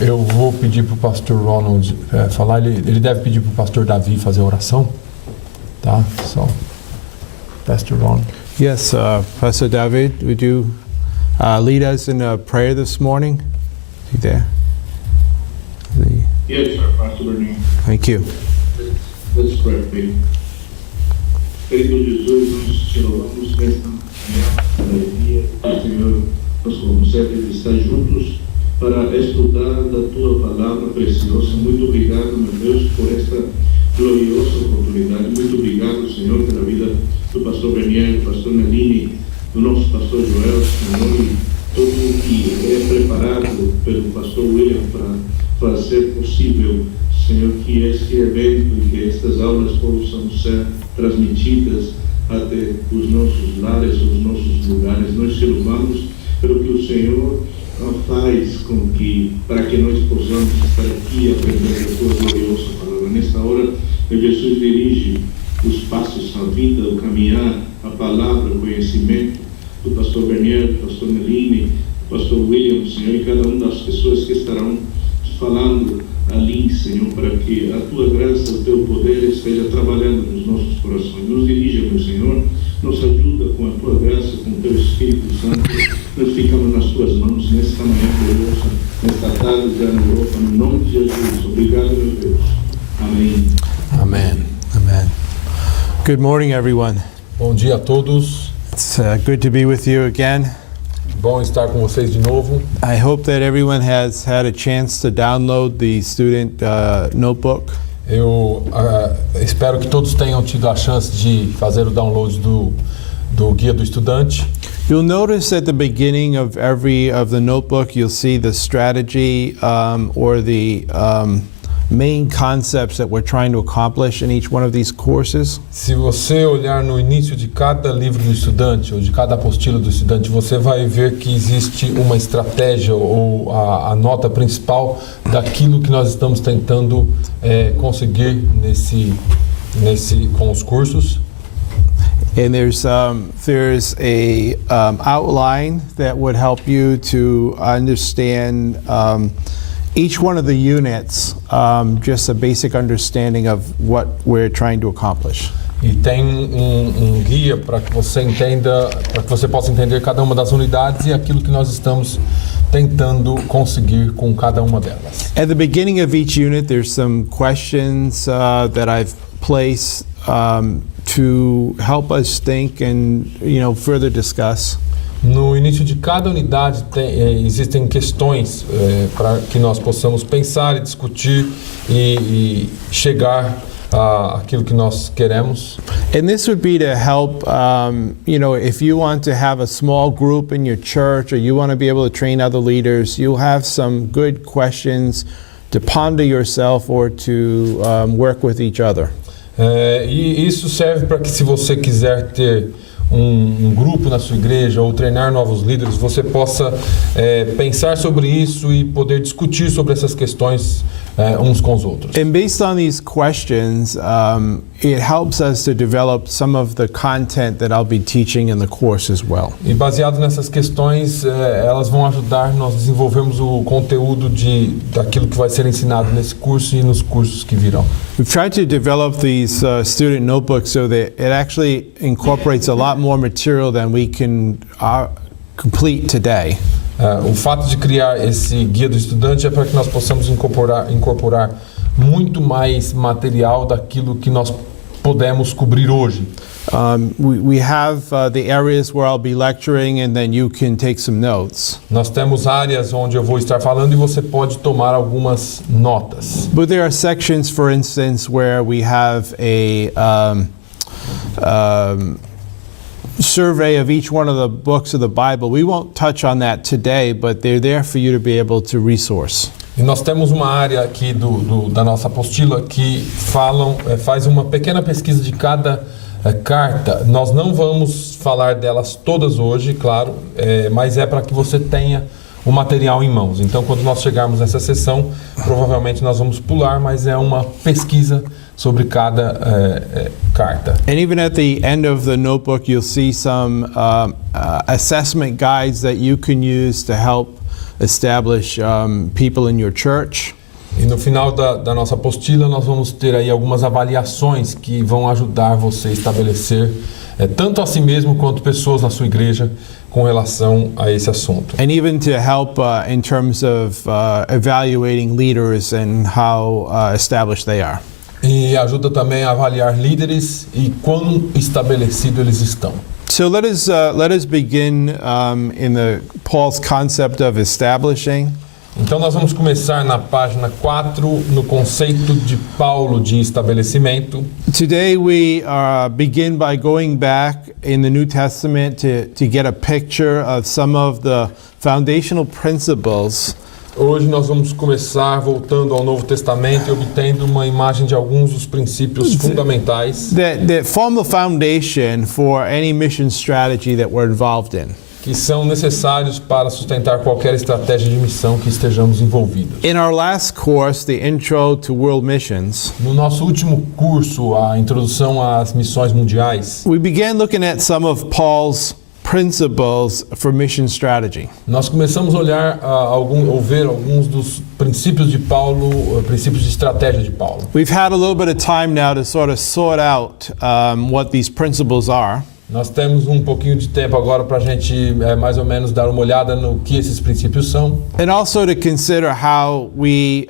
Eu vou pedir para o pastor Ronald falar, ele deve pedir para o pastor Davi fazer a oração, tá? So, Pastor Ronald. Yes, Pastor David, would you lead us in a prayer this morning? Is he there? Yes, sir, Pastor Bernie. Thank you. Let's pray, please. Querido Jesus, nós te louvamos nesta alegria que o Senhor nos concede de estar juntos para estudar da Tua Palavra preciosa. Muito obrigado, meu Deus, por esta gloriosa oportunidade. Muito obrigado, Senhor, pela vida do pastor Bernier, do pastor Naline, do nosso pastor Joel, Senhor, e tudo o que é preparado pelo pastor William para fazer possível, Senhor, que este evento e que estas aulas possam ser transmitidas até os nossos lares, os nossos lugares. Nós te louvamos pelo que o Senhor faz com que, para que nós possamos estar aqui e aprender a tua gloriosa palavra. Nesta hora, meu Jesus, dirige os passos à vida, o caminhar, a palavra, o conhecimento do pastor Bernier, do pastor Meline, do pastor William, Senhor, e cada uma das pessoas que estarão falando ali, Senhor, para que a tua graça, o teu poder esteja trabalhando nos nossos corações. Nos dirija, meu Senhor, nos ajuda com a tua graça, com o teu Espírito Santo. Nós ficamos nas tuas mãos nesta manhã gloriosa, nesta tarde já na Europa, no nome de Jesus. Obrigado, meu Deus. Amém. Amém. Amen. Good morning, everyone. Bom dia a todos. It's good to be with you again. Bom estar com vocês de novo. I hope that everyone has had a chance to download the student notebook. Eu espero que todos tenham tido a chance de fazer o download do guia do estudante. You'll notice at the beginning of every of the notebook, you'll see the strategy or the main concepts that we're trying to accomplish in each one of these courses. Se você olhar no início de cada livro do estudante ou de cada apostila do estudante, você vai ver que existe uma estratégia ou a nota principal daquilo que nós estamos tentando conseguir com os cursos. And there's a outline that would help you to understand each one of the units, just a basic understanding of what we're trying to accomplish. E tem guia para que você entenda, para que você possa entender cada uma das unidades e aquilo que nós estamos tentando conseguir com cada uma delas. At the beginning of each unit, there's some questions that I've placed to help us think and further discuss. No início de cada unidade existem questões para que nós possamos pensar e discutir e chegar àquilo que nós queremos. And this would be to help, if you want to have a small group in your church or you want to be able to train other leaders, you'll have some good questions to ponder yourself or to work with each other. E isso serve para que, se você quiser ter um grupo na sua igreja ou treinar novos líderes, você possa pensar sobre isso e poder discutir sobre essas questões uns com os outros. And based on these questions, it helps us to develop some of the content that I'll be teaching in the course as well. E baseado nessas questões, elas vão ajudar nós a desenvolvermos o conteúdo daquilo que vai ser ensinado nesse curso e nos cursos que virão. We've tried to develop these student notebooks so that it actually incorporates a lot more material than we can complete today. O fato de criar esse guia do estudante é para que nós possamos incorporar muito mais material daquilo que nós podemos cobrir hoje. We have the areas where I'll be lecturing and then you can take some notes. Nós temos áreas onde eu vou estar falando e você pode tomar algumas notas. But there are sections, for instance, where we have a survey of each one of the books of the Bible. We won't touch on that today, but they're there for you to be able to resource. E nós temos uma área aqui da nossa apostila que faz uma pequena pesquisa de cada carta. Nós não vamos falar delas todas hoje, claro, mas é para que você tenha o material em mãos. Então, quando nós chegarmos nessa sessão, provavelmente nós vamos pular, mas é uma pesquisa sobre cada carta. And even at the end of the notebook, you'll see some assessment guides that you can use to help establish people in your church. E no final da nossa apostila nós vamos ter aí algumas avaliações que vão ajudar você a estabelecer tanto a si mesmo quanto pessoas na sua igreja com relação a esse assunto. And even to help in terms of evaluating leaders and how established they are. E ajuda também a avaliar líderes e quão estabelecidos eles estão. So let us begin in Paul's concept of establishing. Então nós vamos começar na página 4, no conceito de Paulo de estabelecimento. Today we begin by going back in the New Testament to get a picture of some of the foundational principles. Hoje nós vamos começar voltando ao Novo Testamento e obtendo uma imagem de alguns dos princípios fundamentais that form the foundation for any mission strategy that we're involved in. Que são necessários para sustentar qualquer estratégia de missão que estejamos envolvidos. In our last course, the Intro to World Missions, no nosso último curso, a introdução às missões mundiais, we began looking at some of Paul's principles for mission strategy. Nós começamos a olhar ou ver alguns dos princípios de Paulo, princípios de estratégia de Paulo. We've had a little bit of time now to sort out what these principles are. Nós temos um pouquinho de tempo agora para a gente mais ou menos dar uma olhada no que esses princípios são. And also to consider how we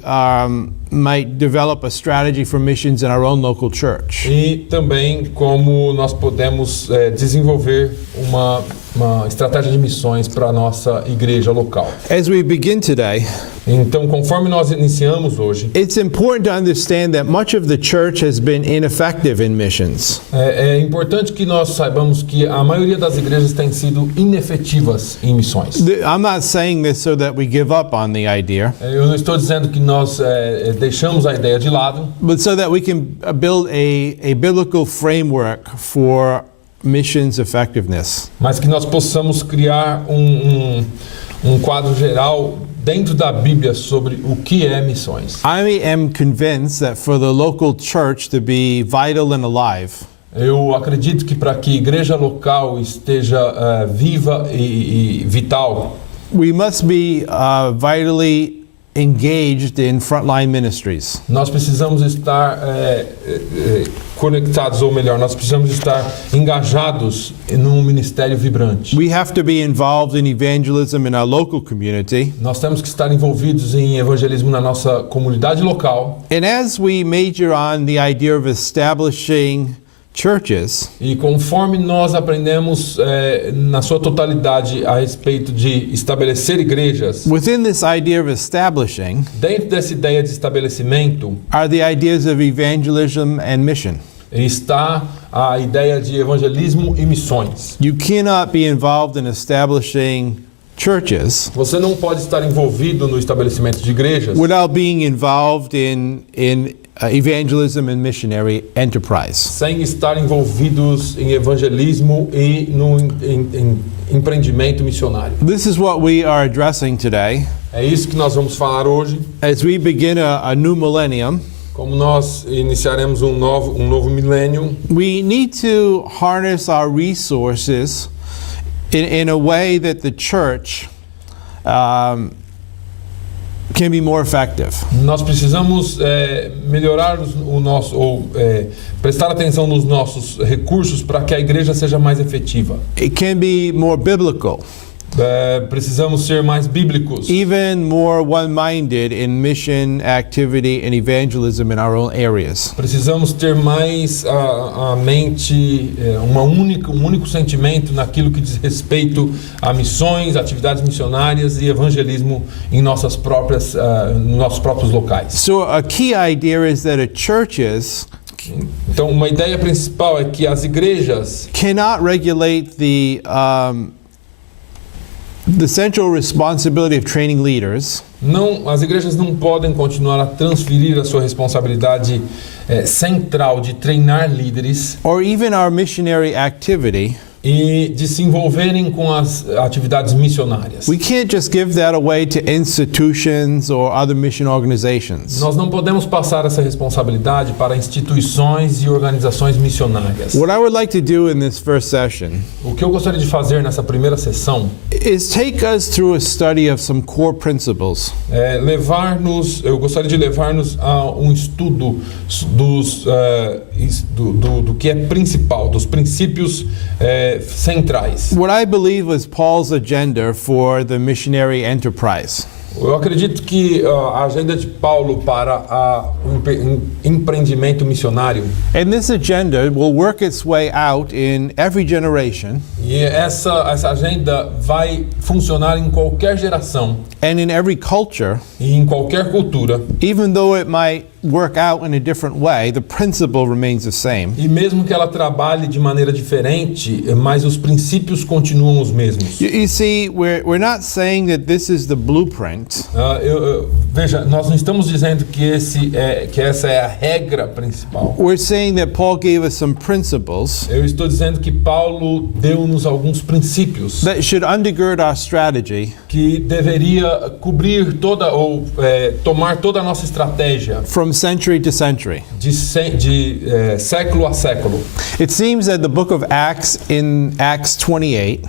might develop a strategy for missions in our own local church. E também como nós podemos desenvolver uma estratégia de missões para a nossa igreja local. As we begin today, então, conforme nós iniciamos hoje, it's important to understand that much of the church has been ineffective in missions. É importante que nós saibamos que a maioria das igrejas tem sido inefetivas em missões. I'm not saying this so that we give up on the idea. Eu não estou dizendo que nós deixamos a ideia de lado, but so that we can build a biblical framework for missions effectiveness. Mas que nós possamos criar um quadro geral dentro da Bíblia sobre o que é missões. I am convinced that for the local church to be vital and alive, eu acredito que para que a igreja local esteja viva e vital, we must be vitally engaged in frontline ministries. Nós precisamos estar conectados, ou melhor, nós precisamos estar engajados num ministério vibrante. We have to be involved in evangelism in our local community. Nós temos que estar envolvidos em evangelismo na nossa comunidade local. And as we major on the idea of establishing churches, e conforme nós aprendemos na sua totalidade a respeito de estabelecer igrejas, within this idea of establishing, dentro dessa ideia de estabelecimento, are the ideas of evangelism and mission. Está a ideia de evangelismo e missões. You cannot be involved in establishing churches. Você não pode estar envolvido no estabelecimento de igrejas without being involved in evangelism and missionary enterprise. Sem estar envolvidos em evangelismo e no empreendimento missionário. This is what we are addressing today. É isso que nós vamos falar hoje. As we begin a new millennium, como nós iniciaremos um novo milênio, we need to harness our resources in a way that the church can be more effective. Nós precisamos melhorar o nosso prestar atenção nos nossos recursos para que a igreja seja mais efetiva. It can be more biblical. Precisamos ser mais bíblicos. Even more one-minded in mission activity and evangelism in our own areas. Precisamos ter mais a mente, um único sentimento naquilo que diz respeito a missões, atividades missionárias e evangelismo em nossos próprios locais. So a key idea is that churches então uma ideia principal é que as igrejas cannot regulate the central responsibility of training leaders. As igrejas não podem continuar a transferir a sua responsabilidade central de treinar líderes. Or even our missionary activity. e de se envolverem com as atividades missionárias. We can't just give that away to institutions or other mission organizations. Nós não podemos passar essa responsabilidade para instituições e organizações missionárias. What I would like to do in this first session O que eu gostaria de fazer nessa primeira sessão is take us through a study of some core principles. é eu gostaria de levar-nos a um estudo do que é principal, dos princípios centrais. What I believe was Paul's agenda for the missionary enterprise. Eu acredito que a agenda de Paulo para o empreendimento missionário, And this agenda will work its way out in every generation e essa agenda vai funcionar em qualquer geração and in every culture. e em qualquer cultura, Even though it might work out in a different way, the principle remains the same. e mesmo que ela trabalhe de maneira diferente, mas os princípios continuam os mesmos. You see, we're not saying that this is the blueprint. Veja, nós não estamos dizendo que essa é a regra principal. We're saying that Paul gave us some principles Eu estou dizendo que Paulo deu-nos alguns princípios that should undergird our strategy que deveria cobrir tomar toda a nossa estratégia from century to century. de século a século. It seems that the book of Acts, in Acts 28,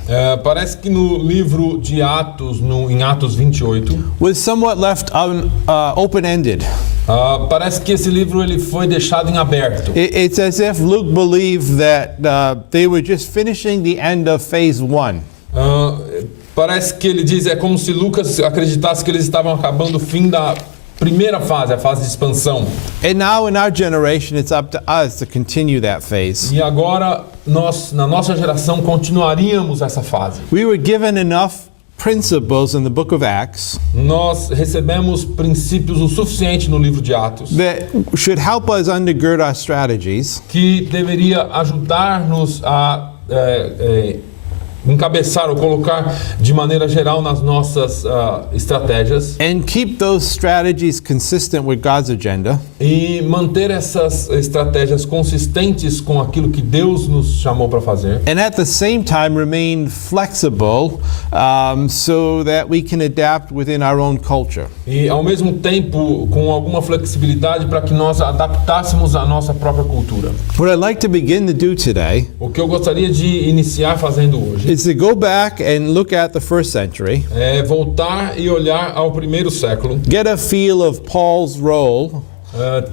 Parece que no livro de Atos, em Atos 28, was somewhat left open-ended. parece que esse livro ele foi deixado em aberto. It's as if Luke believed that they were just finishing the end of phase 1. Parece que ele diz, é como se Lucas acreditasse que eles estavam acabando o fim da primeira fase, a fase de expansão. And now in our generation, it's up to us to continue that phase. E agora, nós, na nossa geração, continuaríamos essa fase. We were given enough principles in the book of Acts Nós recebemos princípios o suficiente no livro de Atos that should help us undergird our strategies que deveria ajudar-nos a encabeçar ou colocar de maneira geral nas nossas estratégias and keep those strategies consistent with God's agenda. e manter essas estratégias consistentes com aquilo que Deus nos chamou para fazer. And at the same time remain flexible so that we can adapt within our own culture. E ao mesmo tempo com alguma flexibilidade para que nós adaptássemos a nossa própria cultura. What I'd like to begin to do today O que eu gostaria de iniciar fazendo hoje is to go back and look at the first century, é voltar e olhar ao primeiro século, get a feel of Paul's role,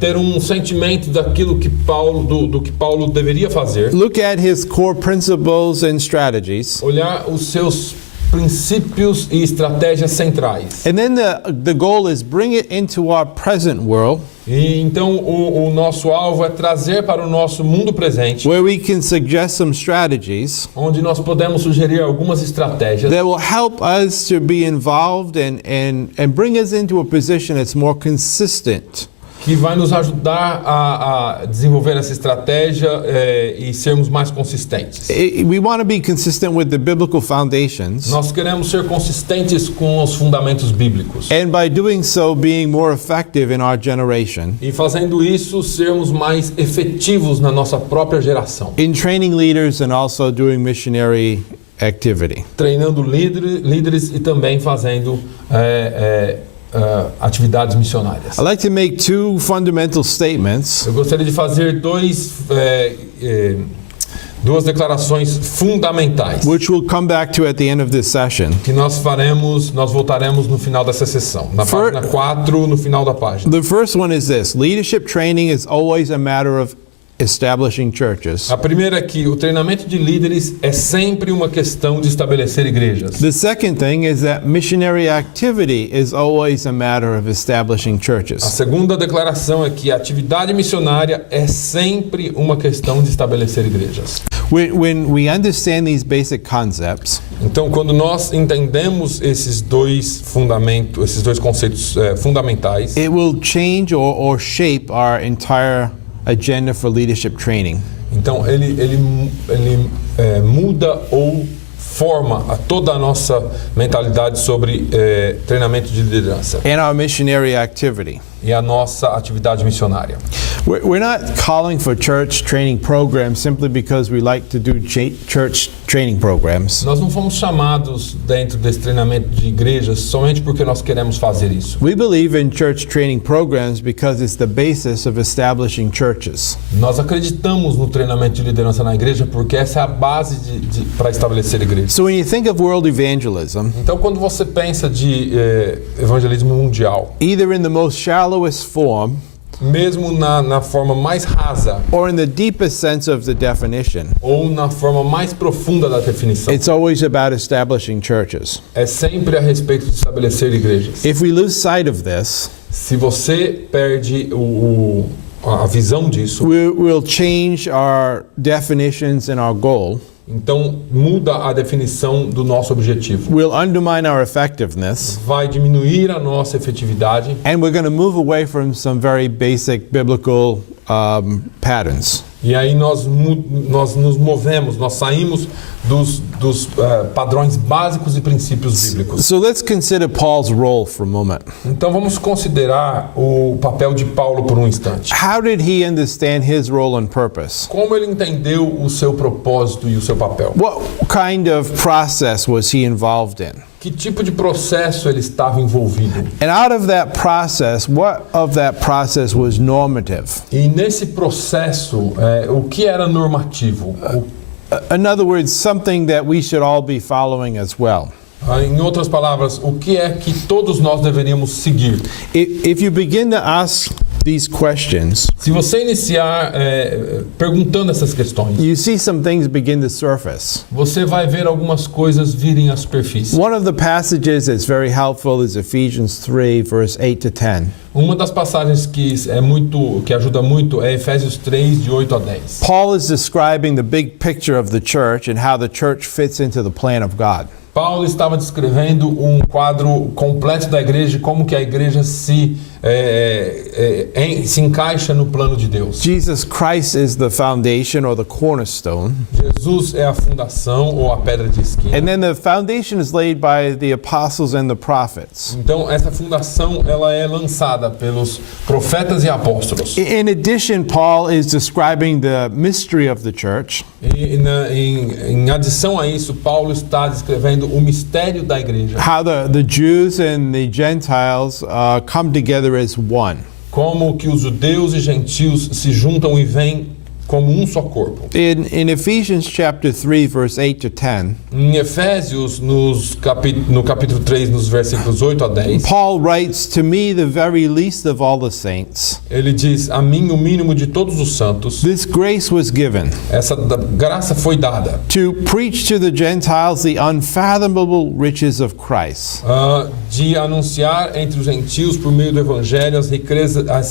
ter um sentimento daquilo que do que Paulo deveria fazer, look at his core principles and strategies, olhar os seus princípios e estratégias centrais. and then the goal is bring it into our present world, E então o nosso alvo é trazer para o nosso mundo presente, where we can suggest some strategies onde nós podemos sugerir algumas estratégias that will help us to be involved and bring us into a position that's more consistent que vai nos ajudar a desenvolver essa estratégia e sermos mais consistentes. We want to be consistent with the biblical foundations, Nós queremos ser consistentes com os fundamentos bíblicos. and by doing so, being more effective in our generation, E fazendo isso, sermos mais efetivos na nossa própria geração. in training leaders and also doing missionary activity. Treinando líderes e também fazendo atividades missionárias. I'd like to make two fundamental statements Eu gostaria de fazer duas declarações fundamentais which we'll come back to at the end of this session. que nós voltaremos no final dessa sessão, na página 4, no final da página. The first one is this: leadership training is always a matter of establishing churches. A primeira é que o treinamento de líderes é sempre uma questão de estabelecer igrejas. The second thing is that missionary activity is always a matter of establishing A churches. segunda declaração é que a atividade missionária é sempre uma questão de estabelecer igrejas. When we understand these basic concepts, Então, quando nós entendemos esses dois conceitos fundamentais, it will change or shape our entire agenda for leadership training. então ele muda ou forma toda a nossa mentalidade sobre treinamento de liderança And our missionary activity. e a nossa atividade missionária. We're not calling for church training programs simply because we like to do church training programs. Nós não fomos chamados dentro desse treinamento de igrejas somente porque nós queremos fazer isso. We believe in church training programs because it's the basis of establishing churches. Nós acreditamos no treinamento de liderança na igreja porque essa é a base para estabelecer igrejas. So when you think of world evangelism, Então, quando você pensa de evangelismo mundial, either in the most shallowest form mesmo na forma mais rasa or in the deepest sense of the definition, ou na forma mais profunda da definição, it's always about establishing churches. é sempre a respeito de estabelecer igrejas. If we lose sight of this, Se você perde a visão disso, we'll change our definitions and our goal. então muda a definição do nosso objetivo. We'll undermine our effectiveness, Vai diminuir a nossa efetividade and we're going to move away from some very basic biblical patterns. e aí nós nos movemos, nós saímos dos padrões básicos e princípios bíblicos. So let's consider Paul's role for a moment. Então vamos considerar o papel de Paulo por um instante. How did he understand his role and purpose? Como ele entendeu o seu propósito e o seu papel? What kind of process was he involved in? Que tipo de processo ele estava envolvido? And out of that process, what of that process was normative? E nesse processo, o que era normativo? In other words, something that we should all be following as well. Em outras palavras, o que é que todos nós deveríamos seguir? If you begin to ask these questions, Se você iniciar perguntando essas questões, you see some things begin to surface. você vai ver algumas coisas virem à superfície. One of the passages that's very helpful is Ephesians 3, verse 8 to 10. Uma das passagens que ajuda muito é Efésios 3, de 8 a 10. Paul is describing the big picture of the church and how the church fits into the plan of God. Paulo estava descrevendo um quadro completo da igreja e como que a igreja se encaixa no plano de Deus. Jesus Christ is the foundation or the cornerstone. Jesus é a fundação ou a pedra de esquina. And then the foundation is laid by the apostles and the prophets. Então essa fundação ela é lançada pelos profetas e apóstolos. In addition, Paul is describing the mystery of the church. E em adição a isso, Paulo está descrevendo o mistério da igreja. How the Jews and the Gentiles come together as one. Como que os judeus e gentios se juntam e vêm como um só corpo. In Ephesians chapter 3, verse 8 to 10, Em Efésios, no capítulo 3, nos versículos 8 a 10, Paul writes, "To me, the very least of all the saints, ele diz: a mim o mínimo de todos os santos, this grace was given, essa graça foi dada, to preach to the Gentiles the unfathomable riches of Christ." de anunciar entre os gentios por meio do evangelho as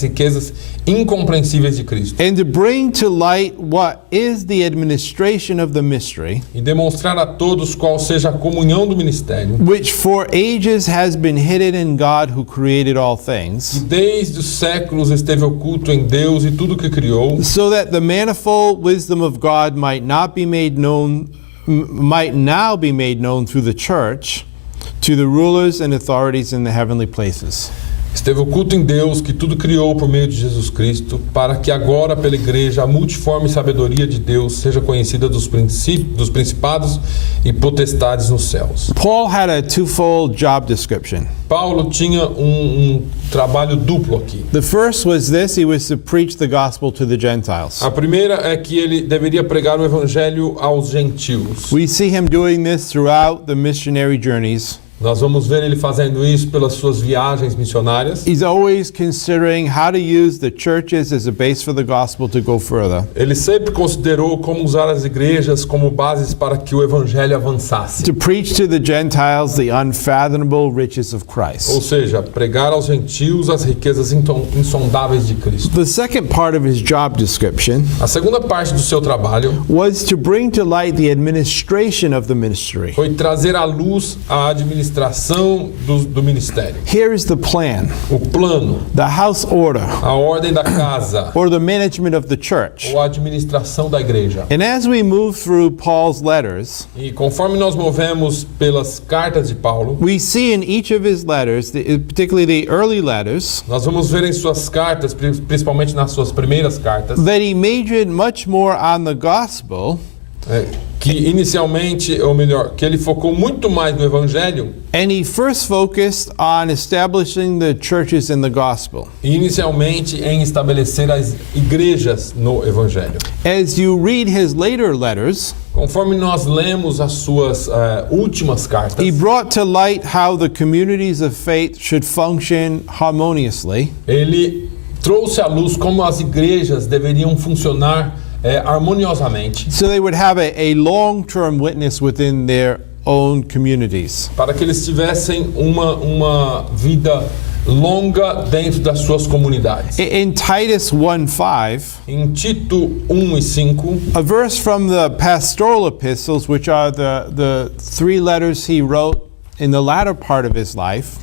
riquezas incompreensíveis de Cristo, And to bring to light what is the administration of the mystery, e demonstrar a todos qual seja a comunhão do ministério, which for ages has been hidden in God who created all que things, desde os séculos esteve oculto em Deus e tudo que criou, so that the manifold wisdom of God might now be made known through the church to the rulers and authorities in the heavenly places. Esteve oculto em Deus, que tudo criou por meio de Jesus Cristo, para que agora, pela igreja, a multiforme sabedoria de Deus seja conhecida dos principados e potestades nos céus. Paul had a twofold job description. Paulo tinha um trabalho duplo aqui. The first was this: he was to preach the gospel to the Gentiles. A primeira é que ele deveria pregar o evangelho aos gentios. We see him doing this throughout the missionary journeys. Nós vamos ver ele fazendo isso pelas suas viagens missionárias. He's always considering how to use the churches as a base for the gospel to go further. Ele sempre considerou como usar as igrejas como bases para que o evangelho avançasse. To preach to the Gentiles the unfathomable riches of Christ. Ou seja, pregar aos gentios as riquezas insondáveis de Cristo. The second part of his job description A segunda parte do seu trabalho was to bring to light the administration of the ministry. foi trazer à luz a administração administração do ministério. Here is the plan, O plano, the house order, a ordem da casa, or the management of the church. ou a administração da igreja. And as we move through Paul's letters, E conforme nós movemos pelas cartas de Paulo, we see in each of his letters, particularly the early letters, nós vamos ver em suas cartas, principalmente nas suas primeiras cartas, that he majored much more on the gospel que inicialmente, ou melhor, que ele focou muito mais no evangelho, and he first focused on establishing the churches in the gospel. e inicialmente em estabelecer as igrejas no evangelho. As you read his later letters, Conforme nós lemos as suas últimas cartas, he brought to light how the communities of faith should function harmoniously. ele trouxe à luz como as igrejas deveriam funcionar harmoniosamente, So they would have a long-term witness within their own communities. para que eles tivessem uma vida longa dentro das suas comunidades. In Titus 1:5, Em Tito 1 e 5, a verse from the pastoral epistles, which are the three letters he wrote in the latter part of his life,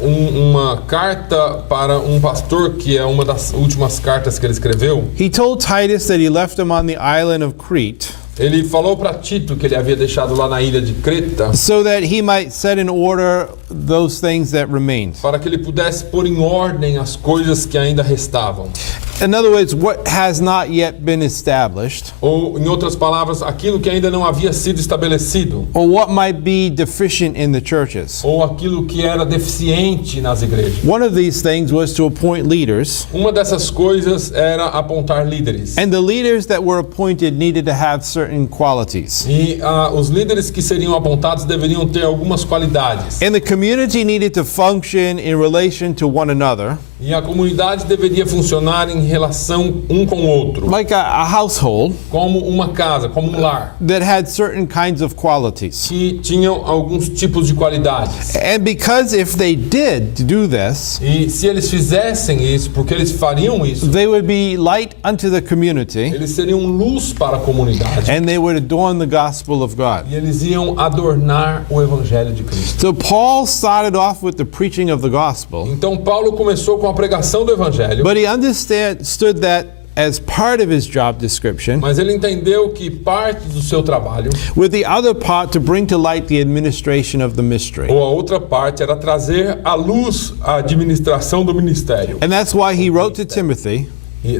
uma carta para um pastor, que é uma das últimas cartas que ele escreveu, he told Titus that he left him on the island of Crete ele falou para Tito que ele havia deixado lá na ilha de Creta, so that he might set in order those things that remained. para que ele pudesse pôr em ordem as coisas que ainda restavam. In other words, what has not yet been established, Ou, em outras palavras, aquilo que ainda não havia sido estabelecido, or what might be deficient in the churches. ou aquilo que era deficiente nas igrejas. One of these things was to appoint leaders, Uma dessas coisas era apontar líderes. and the leaders that were appointed needed to have certain qualities. E os líderes que seriam apontados deveriam ter algumas qualidades. And the community needed to function in relation to one another, E a comunidade deveria funcionar em relação um com o outro, like a household como uma casa, como um lar, that had certain kinds of qualities. que tinham alguns tipos de qualidades. And because if they did do this, E se eles fizessem isso, porque eles fariam isso, they would be light unto the community, eles seriam luz para a comunidade. and they would adorn the gospel of God. E eles iam adornar o evangelho de Cristo. So Paul started off with the preaching of the gospel, Então Paulo começou com a pregação do evangelho, but he understood that as part of his job description, mas ele entendeu que parte do seu trabalho, with the other part to bring to light the administration of the mystery. ou a outra parte, era trazer à luz a administração do ministério. And that's why he wrote to Timothy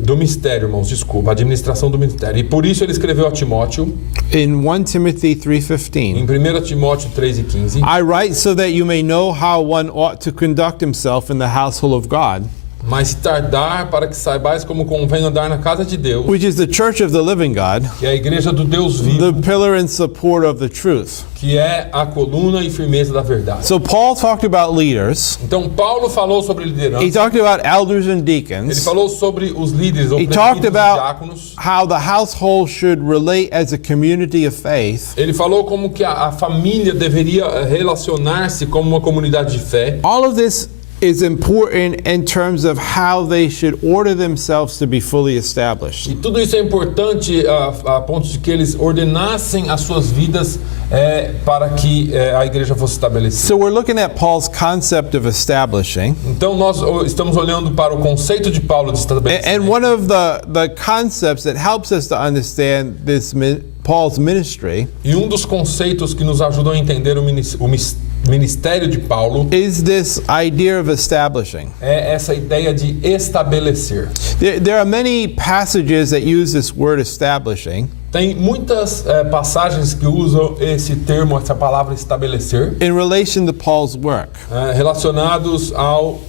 Do mistério, irmãos, desculpa, a administração do ministério. E por isso ele escreveu a Timóteo, in 1 Timothy em 3:15. 1 Timóteo 3 e 15, I write so that you may know how one ought to conduct himself in the household of God, mas se tardar, para que saibais como convém andar na casa de Deus, which is the church of the living God, que é a igreja do Deus vivo, the pillar and support of the truth. que é a coluna e firmeza da verdade. So Paul talked about leaders. Então Paulo falou sobre He liderança, talked about elders and ele deacons. falou sobre os líderes, ou He presbíteros talked e about diáconos. how the household should relate as a community of faith. Ele falou como que a família deveria relacionar-se como uma comunidade de fé. All of this is important in terms of how they should order themselves to be fully established. E tudo isso é importante a ponto de que eles ordenassem as suas vidas para que a igreja fosse estabelecida. So we're looking at Paul's concept of establishing. Então nós estamos olhando para o conceito de Paulo de And estabelecimento. one of the concepts that helps us to understand this Paul's ministry E um dos conceitos que nos ajudam a entender o ministério de Paulo is this idea of establishing. é essa ideia de estabelecer. There are many passages that use this word establishing Tem muitas passagens que usam esse termo, essa palavra estabelecer, in relation to Paul's work. Relacionados ao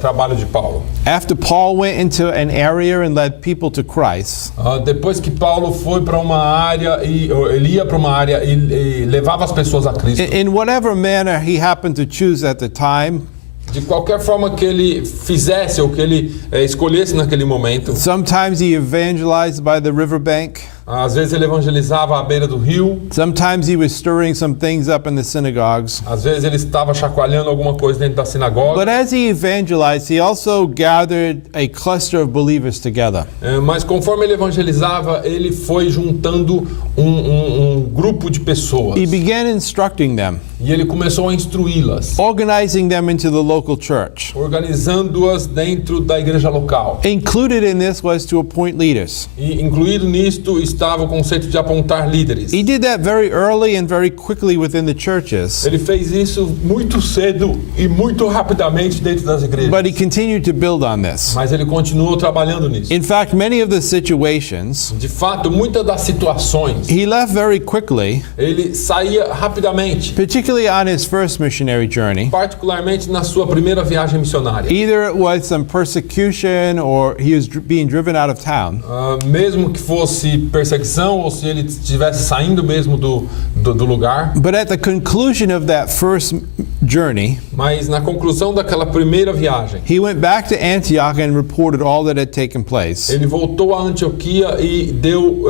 trabalho de Paulo. After Paul went into an area and led people to Christ, Depois que Paulo foi para uma área, ele ia para uma área e levava as pessoas a Cristo, in whatever manner he happened to choose at the time, de qualquer forma que ele fizesse ou que ele escolhesse naquele momento. sometimes he evangelized by the riverbank. Às vezes ele evangelizava à beira do rio, Sometimes he was stirring some things up in the synagogues. às vezes ele estava chacoalhando alguma coisa dentro da sinagoga. But as he evangelized, he also gathered a cluster of believers together. Mas conforme ele evangelizava, ele foi juntando um grupo de pessoas. He began instructing them. E ele começou a instruí-las, organizing them into the local church. organizando-as dentro da igreja local. Included in this was to appoint leaders. E incluído nisto estava o conceito de apontar líderes. He did that very early and very quickly within the churches. Ele fez isso muito cedo e muito rapidamente dentro das igrejas. But he continued to build on this. Mas ele continuou trabalhando nisso. In fact, many of the situations, De fato, muitas das situações, he left very quickly, ele saía rapidamente, particularly on his first missionary journey. particularmente na sua primeira viagem missionária. Either it was some persecution or he was being driven out of town. Mesmo que fosse perseguição ou se ele estivesse saindo mesmo do lugar. But at the conclusion of that first journey, Mas na conclusão daquela primeira viagem, he went back to Antioch and reported all that had taken place. ele voltou a Antioquia e deu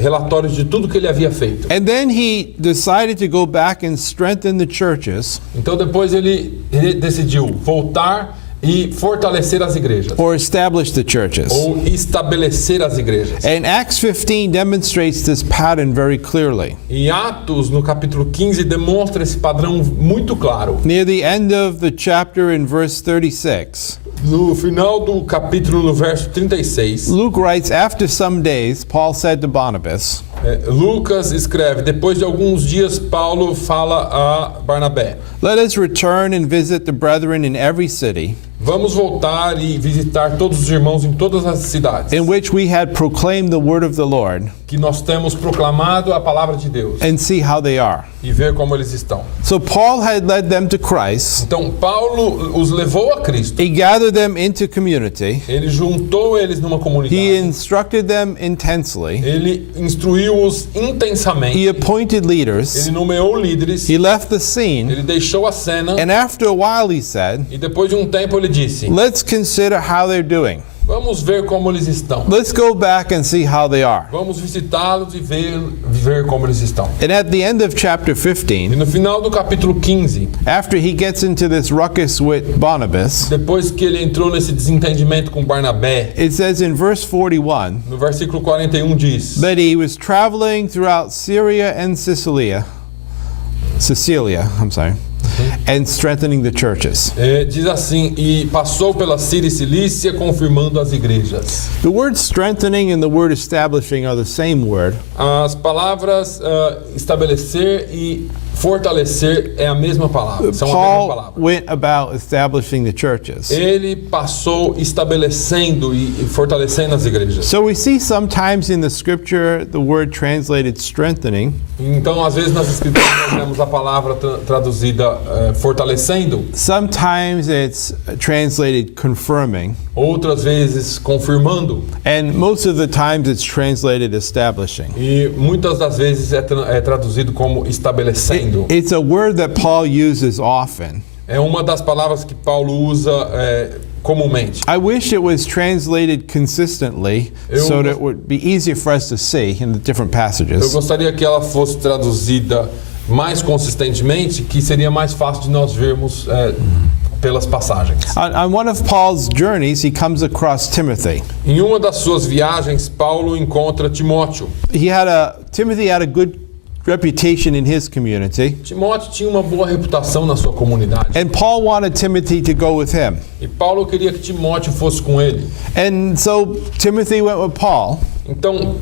relatórios de tudo que ele havia feito. And then he decided to go back and strengthen the churches Então depois ele decidiu voltar e fortalecer as igrejas, or establish the churches. ou estabelecer as igrejas. And Acts 15 demonstrates this pattern very clearly. E Atos, no capítulo 15, demonstra esse padrão muito claro. Near the end of the chapter in verse 36, No final do capítulo, no verso 36, Luke writes, after some days, Paul said to Barnabas, Lucas escreve: depois de alguns dias, Paulo fala a Barnabé: let us return and visit the brethren in every city vamos voltar e visitar todos os irmãos em todas as cidades in which we had proclaimed the word of the Lord que nós temos proclamado a palavra de Deus and see how they are. e ver como eles estão. So Paul had led them to Christ. Então Paulo os levou a Cristo. He gathered them into community. Ele juntou eles numa He comunidade. instructed them intensely. Ele instruiu-os intensamente. He appointed leaders. Ele nomeou líderes. He left the scene. Ele deixou a cena. And after a while, he said, E depois de um tempo ele disse: let's consider how they're doing. vamos ver como eles estão. Let's go back and see how they are. Vamos visitá-los e ver como eles estão. And at the end of chapter E 15, no final do capítulo 15, after he gets into this ruckus with Barnabas, depois que ele entrou nesse desentendimento com Barnabé, it says in verse 41 no versículo 41 diz that he was traveling throughout Syria and Sicilia, and strengthening the churches. diz assim: e passou pela Síria e Cilícia confirmando as igrejas. The word strengthening and the word establishing are the same word. As palavras estabelecer e fortalecer é a mesma palavra, são a mesma Paul palavra. went about establishing the churches. Ele passou estabelecendo e fortalecendo as igrejas. So we see sometimes in the scripture the word translated strengthening. Então, às vezes nas escrituras nós vemos a palavra traduzida fortalecendo, Sometimes it's translated confirming. outras vezes confirmando, And most of the times it's translated establishing. e muitas das vezes é traduzido como estabelecendo. It's a word that Paul uses often. É uma das palavras que Paulo usa comumente. I wish it was translated consistently so that it would be easier for us to see in the different Eu passages. gostaria que ela fosse traduzida mais consistentemente, que seria mais fácil de nós vermos pelas passagens. On one of Paul's journeys, he comes across Timothy. Em uma das suas viagens, Paulo encontra Timóteo. Timothy had a good reputation in his community, Timóteo tinha uma boa reputação na sua comunidade. and Paul wanted Timothy to go with him. E Paulo queria que Timóteo fosse com ele. And so Timothy went with Paul. Então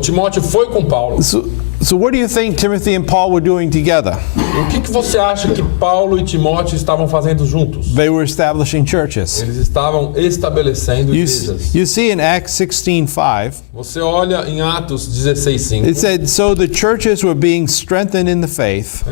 Timóteo foi com Paulo. So what do you think Timothy and Paul were doing together? O que você acha que Paulo e Timóteo estavam fazendo juntos? They were establishing churches. Eles estavam estabelecendo igrejas. You see in Acts 16:5, Você olha em Atos 16:5. it said, so the churches were being strengthened in the faith,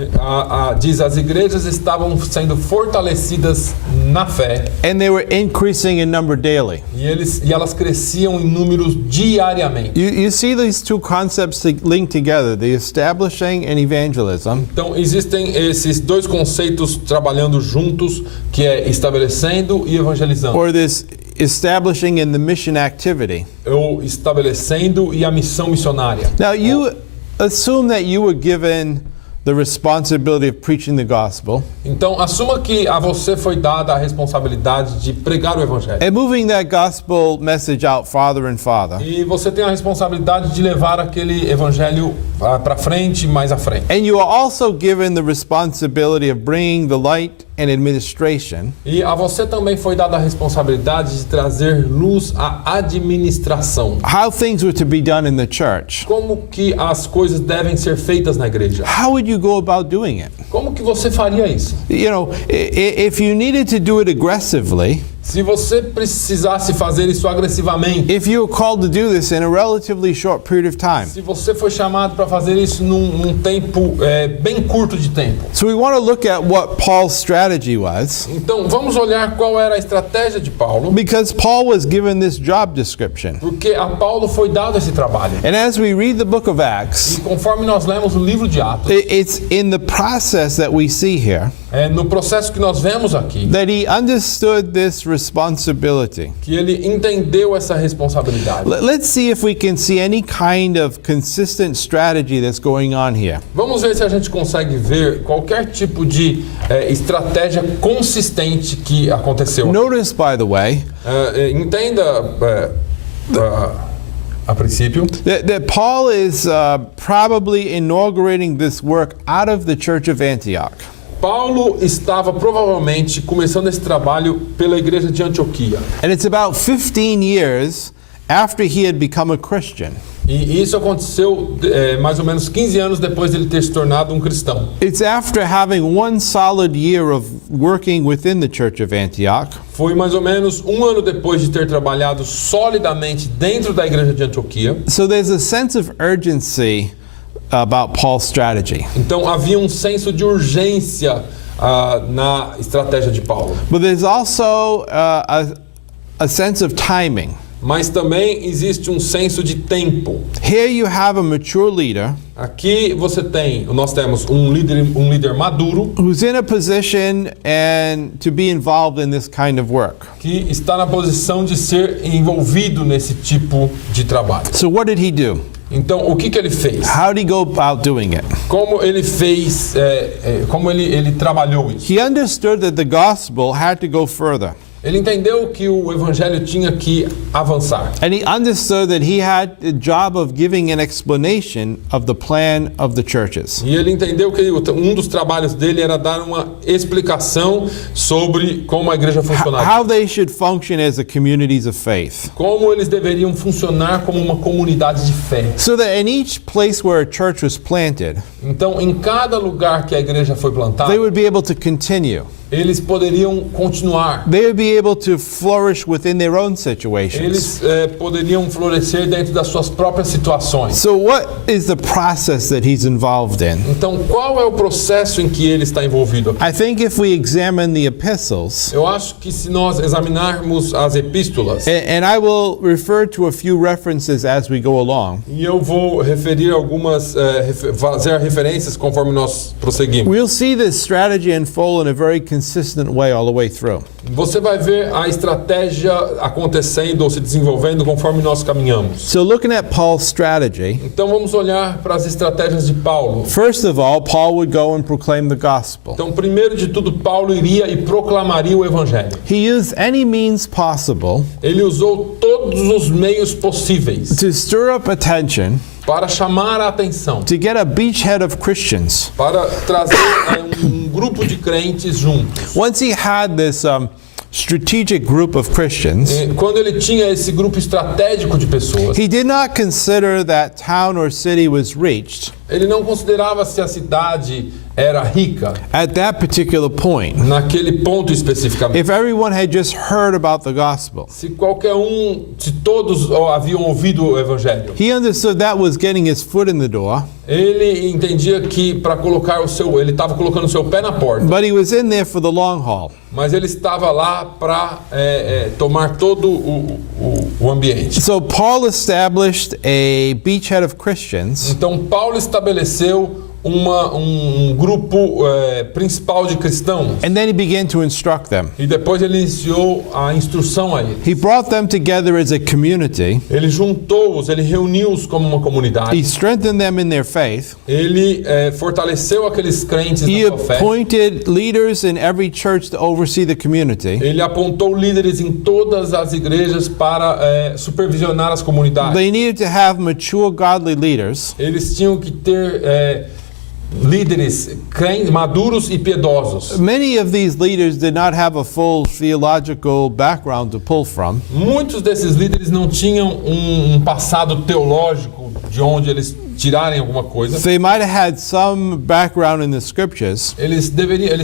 Diz: as igrejas estavam sendo fortalecidas na fé and they were increasing in number daily. e elas cresciam em números diariamente. You see these two concepts linked together, the establishing and evangelism. Então existem esses dois conceitos trabalhando juntos, que é estabelecendo e evangelizando. Or this establishing and the mission activity. Ou estabelecendo e a missão missionária. Now you assume that you were given the responsibility of preaching the gospel Então, assuma que a você foi dada a responsabilidade de pregar o evangelho. and moving that gospel message out farther and farther. E você tem a responsabilidade de levar aquele evangelho para frente, mais à frente. And you are also given the responsibility of bringing the light and administration E a você também foi dada a responsabilidade de trazer luz à administração. how things were to be done in the church. Como que as coisas devem ser feitas na igreja? How would you go about doing it? Como que você faria isso? You know, if you needed to do it aggressively, Se você precisasse fazer isso agressivamente, if you were called to do this in a relatively short period of time. se você foi chamado para fazer isso num tempo bem curto de tempo. So we want to look at what Paul's strategy was, Então, vamos olhar qual era a estratégia de Paulo, because Paul was given this job description. porque a Paulo foi dado esse trabalho. And as we read the book of Acts, E conforme nós lemos o livro de Atos, it's in the process that we see here no processo que nós vemos aqui, that he understood this responsibility. que ele entendeu essa responsabilidade. Let's see if we can see any kind of consistent strategy that's going on here. Vamos ver se a gente consegue ver qualquer tipo de estratégia consistente que aconteceu. Notice, by the way, Entenda a princípio that Paul is probably inaugurating this work out of the church of Antioch. Paulo estava provavelmente começando esse trabalho pela igreja de Antioquia. And it's about 15 years after he had become a Christian. E isso aconteceu mais ou menos 15 anos depois de ele ter se tornado um cristão. It's after having one solid year of working within the church of Antioch Foi mais ou menos um ano depois de ter trabalhado solidamente dentro da igreja de Antioquia. So there's a sense of urgency about Paul's strategy. Então havia um senso de urgência na estratégia de Paulo. But there's also a sense of timing. Mas também existe um senso de tempo. Here you have a mature leader Aqui nós temos um líder maduro who's in a position and to be involved in this kind of work. que está na posição de ser envolvido nesse tipo de trabalho. So what did he do? Então, o que ele fez? How did he go about doing it? Como ele fez, como ele trabalhou isso? He understood that the gospel had to go further. Ele entendeu que o evangelho tinha que avançar. And he understood that he had the job of giving an explanation of the plan of the churches. E ele entendeu que um dos trabalhos dele era dar uma explicação sobre como a igreja funcionaria. How they should function as a communities of faith. Como eles deveriam funcionar como uma comunidade de fé. So that in each place where a church was planted, Então, em cada lugar que a igreja foi plantada, they would be able to continue. eles poderiam continuar. They would be able to flourish within their own situations. Eles poderiam florescer dentro das suas próprias situações. So what is the process that he's involved in? Então, qual é o processo em que ele está envolvido aqui? I think if we examine the epistles, Eu acho que se nós examinarmos as epístolas, and I will refer to a few references as we go along, e eu vou referir algumas, fazer referências conforme nós prosseguimos. we'll see this strategy unfold in a very consistent way all the way through. Você vai ver a estratégia acontecendo ou se desenvolvendo conforme nós caminhamos. So looking at Paul's strategy, Então vamos olhar para as estratégias de Paulo. first of all, Paul would go and proclaim the gospel. Então, primeiro de tudo, Paulo iria e proclamaria o evangelho. He used any means possible Ele usou todos os meios possíveis to stir up attention, para chamar a atenção, to get a beachhead of Christians. para trazer um grupo de crentes juntos. Once he had this strategic group of Christians, Quando ele tinha esse grupo estratégico de pessoas, he did not consider that town or city was reached ele não considerava se a cidade era rica at that particular point. naquele ponto especificamente. If everyone had just heard about the gospel, Se todos haviam ouvido o evangelho, he understood that was getting his foot in the door, ele entendia que para colocar ele estava colocando o seu pé na porta, but he was in there for the long haul. mas ele estava lá para tomar todo o ambiente. So Paul established a beachhead of Christians Então Paulo estabeleceu um grupo principal de cristãos. And then he began to instruct them. E depois ele iniciou a instrução a eles. He brought them together as a community. Ele juntou-os, ele reuniu-os como uma comunidade. He strengthened them in their faith. Ele fortaleceu aqueles crentes He na sua fé. appointed leaders in every church to oversee the community. Ele apontou líderes em todas as igrejas para supervisionar as comunidades. They needed to have mature, godly leaders. Eles tinham que ter líderes maduros e piedosos. Many of these leaders did not have a full theological background to pull from. Muitos desses líderes não tinham um passado teológico de onde eles tirarem alguma coisa. They might have had some background in the scriptures. Eles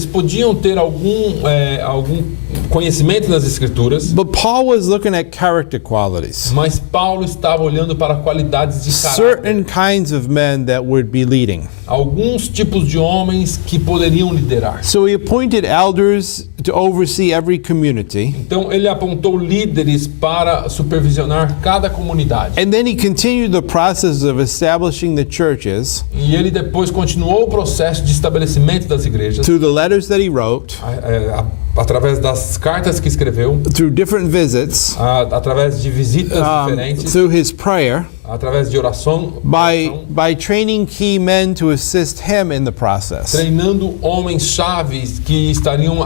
podiam ter algum conhecimento nas escrituras. But Paul was looking at character qualities. Mas Paulo estava olhando para qualidades de caráter. Certain kinds of men that would be leading. Alguns tipos de homens que poderiam liderar. So he appointed elders to oversee every community. Então ele apontou líderes para supervisionar cada comunidade. And then he continued the process of establishing the churches E ele depois continuou o processo de estabelecimento das igrejas through the letters that he wrote, através das cartas que escreveu, through different visits, através de visitas diferentes, through his prayer, através de oração, by training key men to assist him in the process. treinando homens chaves que estariam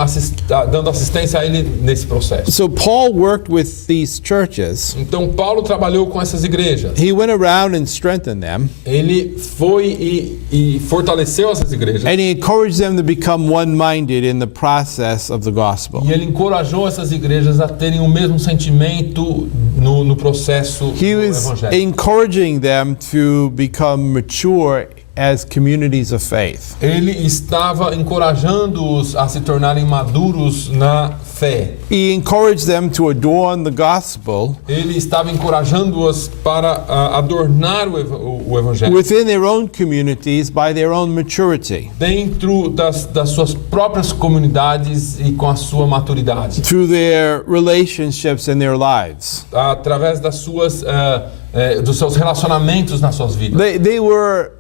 dando assistência a ele nesse processo. So Paul worked with these churches. Então Paulo trabalhou com essas igrejas. He went around and strengthened them. Ele foi e fortaleceu essas igrejas. And he encouraged them to become one-minded in the process of the gospel. E ele encorajou essas igrejas a terem o mesmo sentimento no processo He do was evangelho. encouraging them to become mature as communities of faith. Ele estava encorajando-os a se tornarem maduros na fé. He encouraged them to adorn the gospel Ele estava encorajando-os para adornar o evangelho within their own communities by their own maturity, dentro das suas próprias comunidades e com a sua maturidade, through their relationships and their lives. através dos seus relacionamentos nas suas vidas. They were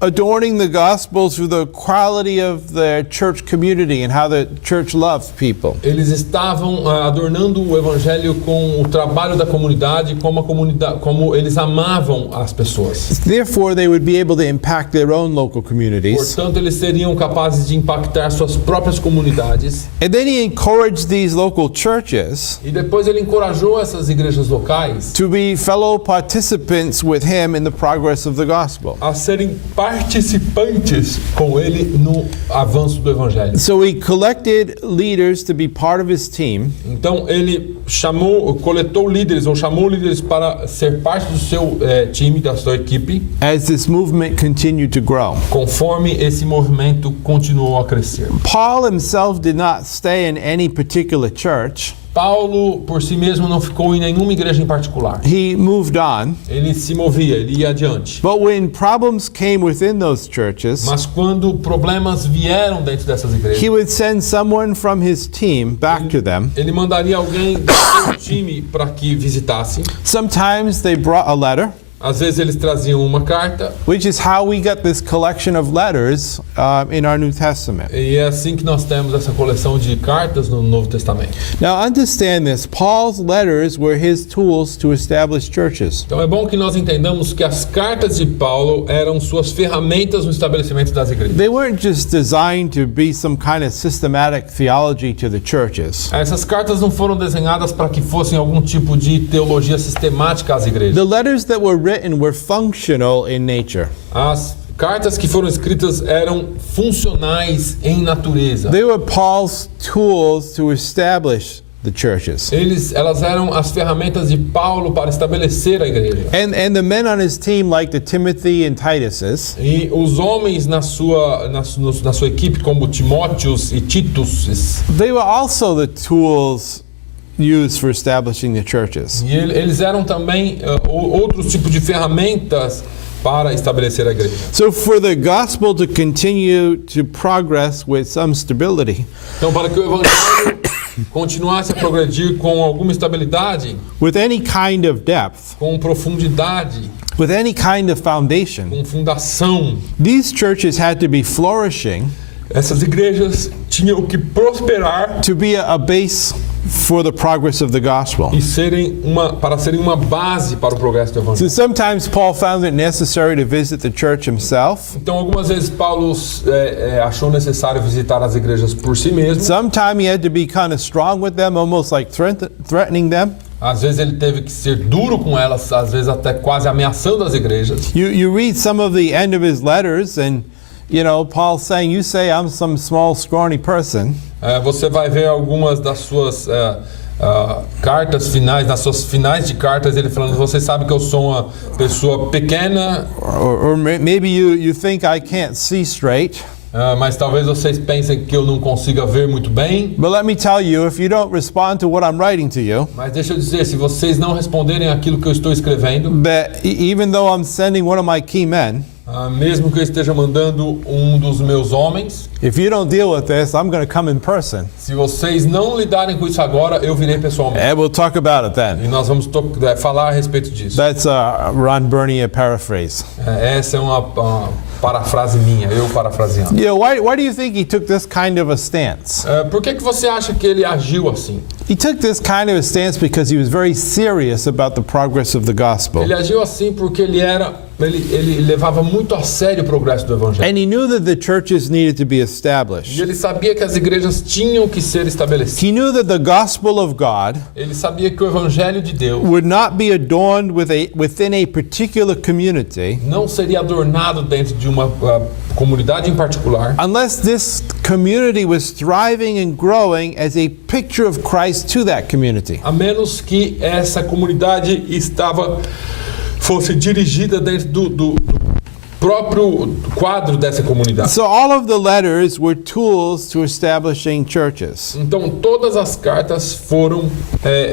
adorning the gospel through the quality of their church community and how the church loved people. Eles estavam adornando o evangelho com o trabalho da comunidade, como eles amavam as pessoas. Therefore, they would be able to impact their own local communities. Portanto, eles seriam capazes de impactar suas próprias comunidades. And then he encouraged these local churches E depois ele encorajou essas igrejas locais to be fellow participants with him in the progress of the gospel. a serem participantes com ele no avanço do evangelho. So he collected leaders to be part of his team. Então ele coletou líderes ou chamou líderes para ser parte do seu time, da sua equipe, As this movement continued to grow. conforme esse movimento continuou a crescer. Paul himself did not stay in any particular church. Paulo, por si mesmo, não ficou em nenhuma igreja em particular. He moved on. Ele se movia, ele ia adiante. But when problems came within those churches, Mas quando problemas vieram dentro dessas igrejas, he would send someone from his team back to them. ele mandaria alguém do seu time para que visitasse. Sometimes they brought a letter, Às vezes eles traziam uma carta, which is how we got this collection of letters in our New Testament. e é assim que nós temos essa coleção de cartas no Novo Testamento. Now understand this, Paul's letters were his tools to establish churches. Então é bom que nós entendamos que as cartas de Paulo eram suas ferramentas no estabelecimento das igrejas. They weren't just designed to be some kind of systematic theology to the churches. Essas cartas não foram desenhadas para que fossem algum tipo de teologia sistemática às igrejas. The letters that were written were functional in nature. As cartas que foram escritas eram funcionais em natureza. They were Paul's tools to establish the churches. Elas eram as ferramentas de Paulo para estabelecer a igreja. And the men on his team, like the Timothy and Titus's, E os homens na sua equipe, como Timóteos e Titus, they were also the tools used for establishing the churches. e eles eram também outros tipos de ferramentas para estabelecer a igreja. So for the gospel to continue to progress with some stability, Então, para que o evangelho continuasse a progredir com alguma estabilidade, with any kind of depth, com profundidade, with any kind of foundation, com fundação, these churches had to be flourishing essas igrejas tinham que prosperar to be a base for the progress of the gospel. e para serem uma base para o progresso do So evangelho. sometimes Paul found it necessary to visit the church himself. Então, algumas vezes Paulo achou necessário visitar as igrejas por si mesmo. Sometimes he had to be kind of strong with them, almost like threatening them. Às vezes ele teve que ser duro com elas, às vezes até quase ameaçando as igrejas. You read some of the end of his letters and, you know, Paul's saying, you say I'm some small, scrawny person. Você vai ver algumas das suas cartas finais, nas suas finais de cartas, ele falando, você sabe que eu sou uma pessoa pequena. Or maybe you think I can't see straight. Mas talvez vocês pensem que eu não consiga ver muito bem. But let me tell you, if you don't respond to what I'm writing to you, Mas deixa eu dizer, se vocês não responderem aquilo que eu estou escrevendo, that even though I'm sending one of my key men, mesmo que eu esteja mandando um dos meus homens, if you don't deal with this, I'm going to come in person. se vocês não lidarem com isso agora, eu virei pessoalmente. And we'll talk about it then. E nós vamos falar a respeito disso. That's a Ron Bernier paraphrase. Essa é uma parafrase minha, eu parafraseando. You know, why do you think he took this kind of a stance? Por que você acha que ele agiu assim? He took this kind of a stance because he was very serious about the progress of the gospel. Ele agiu assim porque ele levava muito a sério o progresso do evangelho. And he knew that the churches needed to be E established. ele sabia que as igrejas tinham que ser estabelecidas. He knew that the gospel of God Ele sabia que o evangelho de Deus would not be adorned within a particular community não seria adornado dentro de uma comunidade em particular, unless this community was thriving and growing as a picture of Christ to that community. a menos que essa comunidade fosse dirigida dentro do próprio quadro dessa comunidade. So all of the letters were tools to establishing churches. Então, todas as cartas foram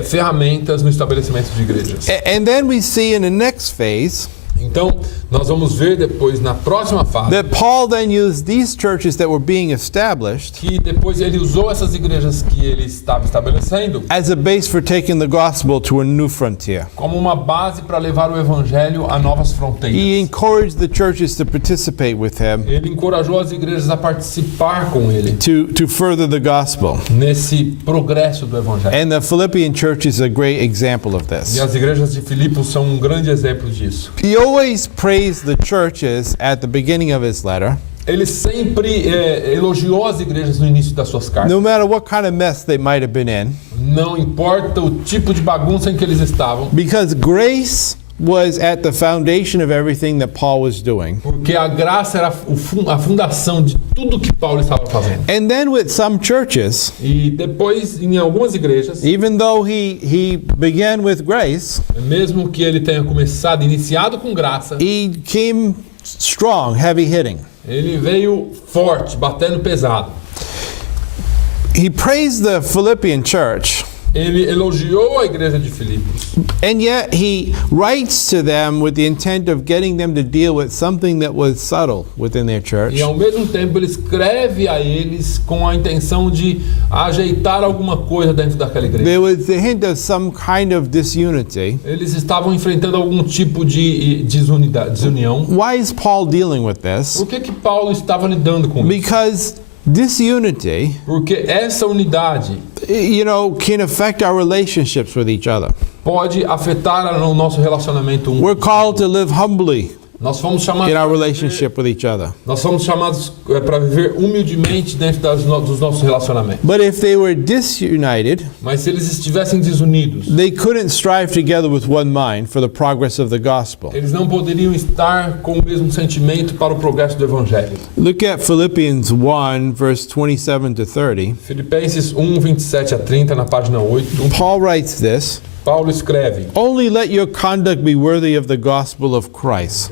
ferramentas no estabelecimento de igrejas. And then we see in the next phase Então, nós vamos ver depois, na próxima fase, that Paul then used these churches that were being established que depois ele usou essas igrejas que ele estava estabelecendo as a base for taking the gospel to a new frontier. como uma base para levar o evangelho a novas He fronteiras. encouraged the churches to participate with him Ele encorajou as igrejas a participar com ele to further the gospel. nesse progresso do evangelho. And the Philippian church is a great example of E this. as igrejas de Filipos são um grande exemplo disso. He always praised the churches at the beginning of his letter, Ele sempre elogiou as igrejas no início das suas cartas. no matter what kind of mess they might have been in, Não importa o tipo de bagunça em que eles estavam, because grace was at the foundation of everything that Paul was doing. porque a graça era a fundação de tudo que Paulo estava fazendo. And then with some churches, E depois, em algumas igrejas, even though he began with grace, mesmo que ele tenha iniciado com graça, he came strong, heavy hitting. ele veio forte, batendo pesado. He praised the Philippian church, Ele elogiou a igreja de Filipos, and yet he writes to them with the intent of getting them to deal with something that was subtle within their church. e ao mesmo tempo ele escreve a eles com a intenção de ajeitar alguma coisa dentro daquela igreja. There was a hint of some kind of disunity. Eles estavam enfrentando algum tipo de desunião. Why is Paul dealing with this? Por que Paulo estava lidando com isso? Because disunity, Porque essa unidade can affect our relationships with each other. pode afetar o nosso relacionamento. We're called to live humbly Nós fomos in chamados our relationship with each other. para viver humildemente dentro dos nossos relacionamentos. But if they were disunited, Mas se eles estivessem desunidos, they couldn't strive together with one mind for the progress of the gospel. eles não poderiam estar com o mesmo sentimento para o progresso do evangelho. Look at Philippians 1, verse 27 to 30. Filipenses 1, 27 a 30, na página 8, Paul writes this, Paulo escreve: "Only let your conduct be worthy of the gospel of Christ,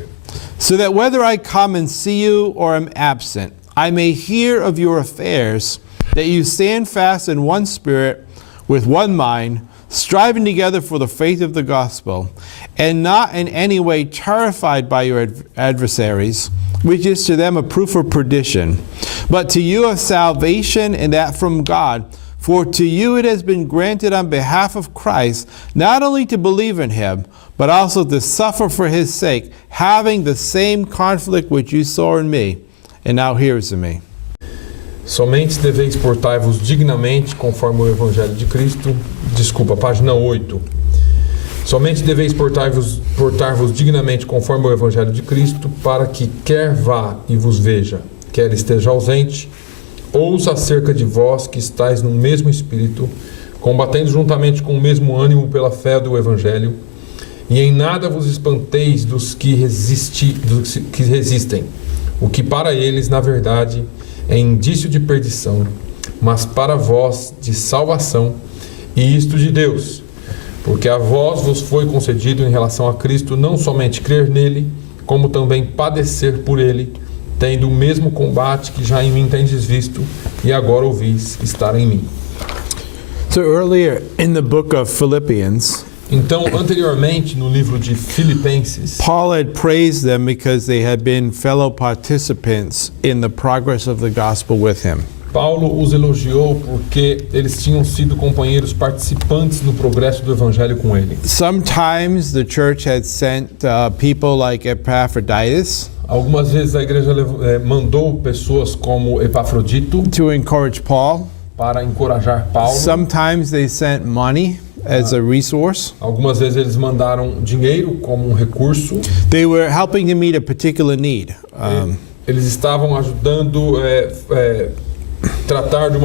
so that whether I come and see you or am absent, I may hear of your affairs, that you stand fast in one spirit, with one mind, striving together for the faith of the gospel, and not in any way terrified by your adversaries, which is to them a proof of perdition, but to you of salvation, and that from God. For to you it has been granted on behalf of Christ, not only to believe in him, but also to suffer for his sake, having the same conflict which you saw in me, and now hears in me. Somente deveis portar-vos dignamente conforme o Evangelho de Cristo. Desculpa, página 8. Somente deveis portar-vos dignamente conforme o Evangelho de Cristo, para que quer vá e vos veja, quer esteja ausente, ouça acerca de vós que estáis no mesmo espírito, combatendo juntamente com o mesmo ânimo pela fé do Evangelho, e em nada vos espanteis dos que resistem, o que para eles, na verdade, é indício de perdição, mas para vós de salvação, e isto de Deus, porque a vós vos foi concedido em relação a Cristo não somente crer nele, como também padecer por ele, tendo o mesmo combate que já em mim tendes visto, e agora ouvis estar em mim. So earlier in the book of Philippians, Então, anteriormente, no livro de Filipenses, Paul had praised them because they had been fellow participants in the progress of the gospel with him. Paulo os elogiou porque eles tinham sido companheiros participantes no progresso do evangelho com ele. Sometimes the church had sent people like Epaphroditus Algumas vezes a igreja mandou pessoas como Epafrodito to encourage Paul. para encorajar Paulo. Sometimes they sent money as a resource. Algumas vezes eles mandaram dinheiro como um recurso. They were helping to meet a particular need. Eles estavam ajudando tratar de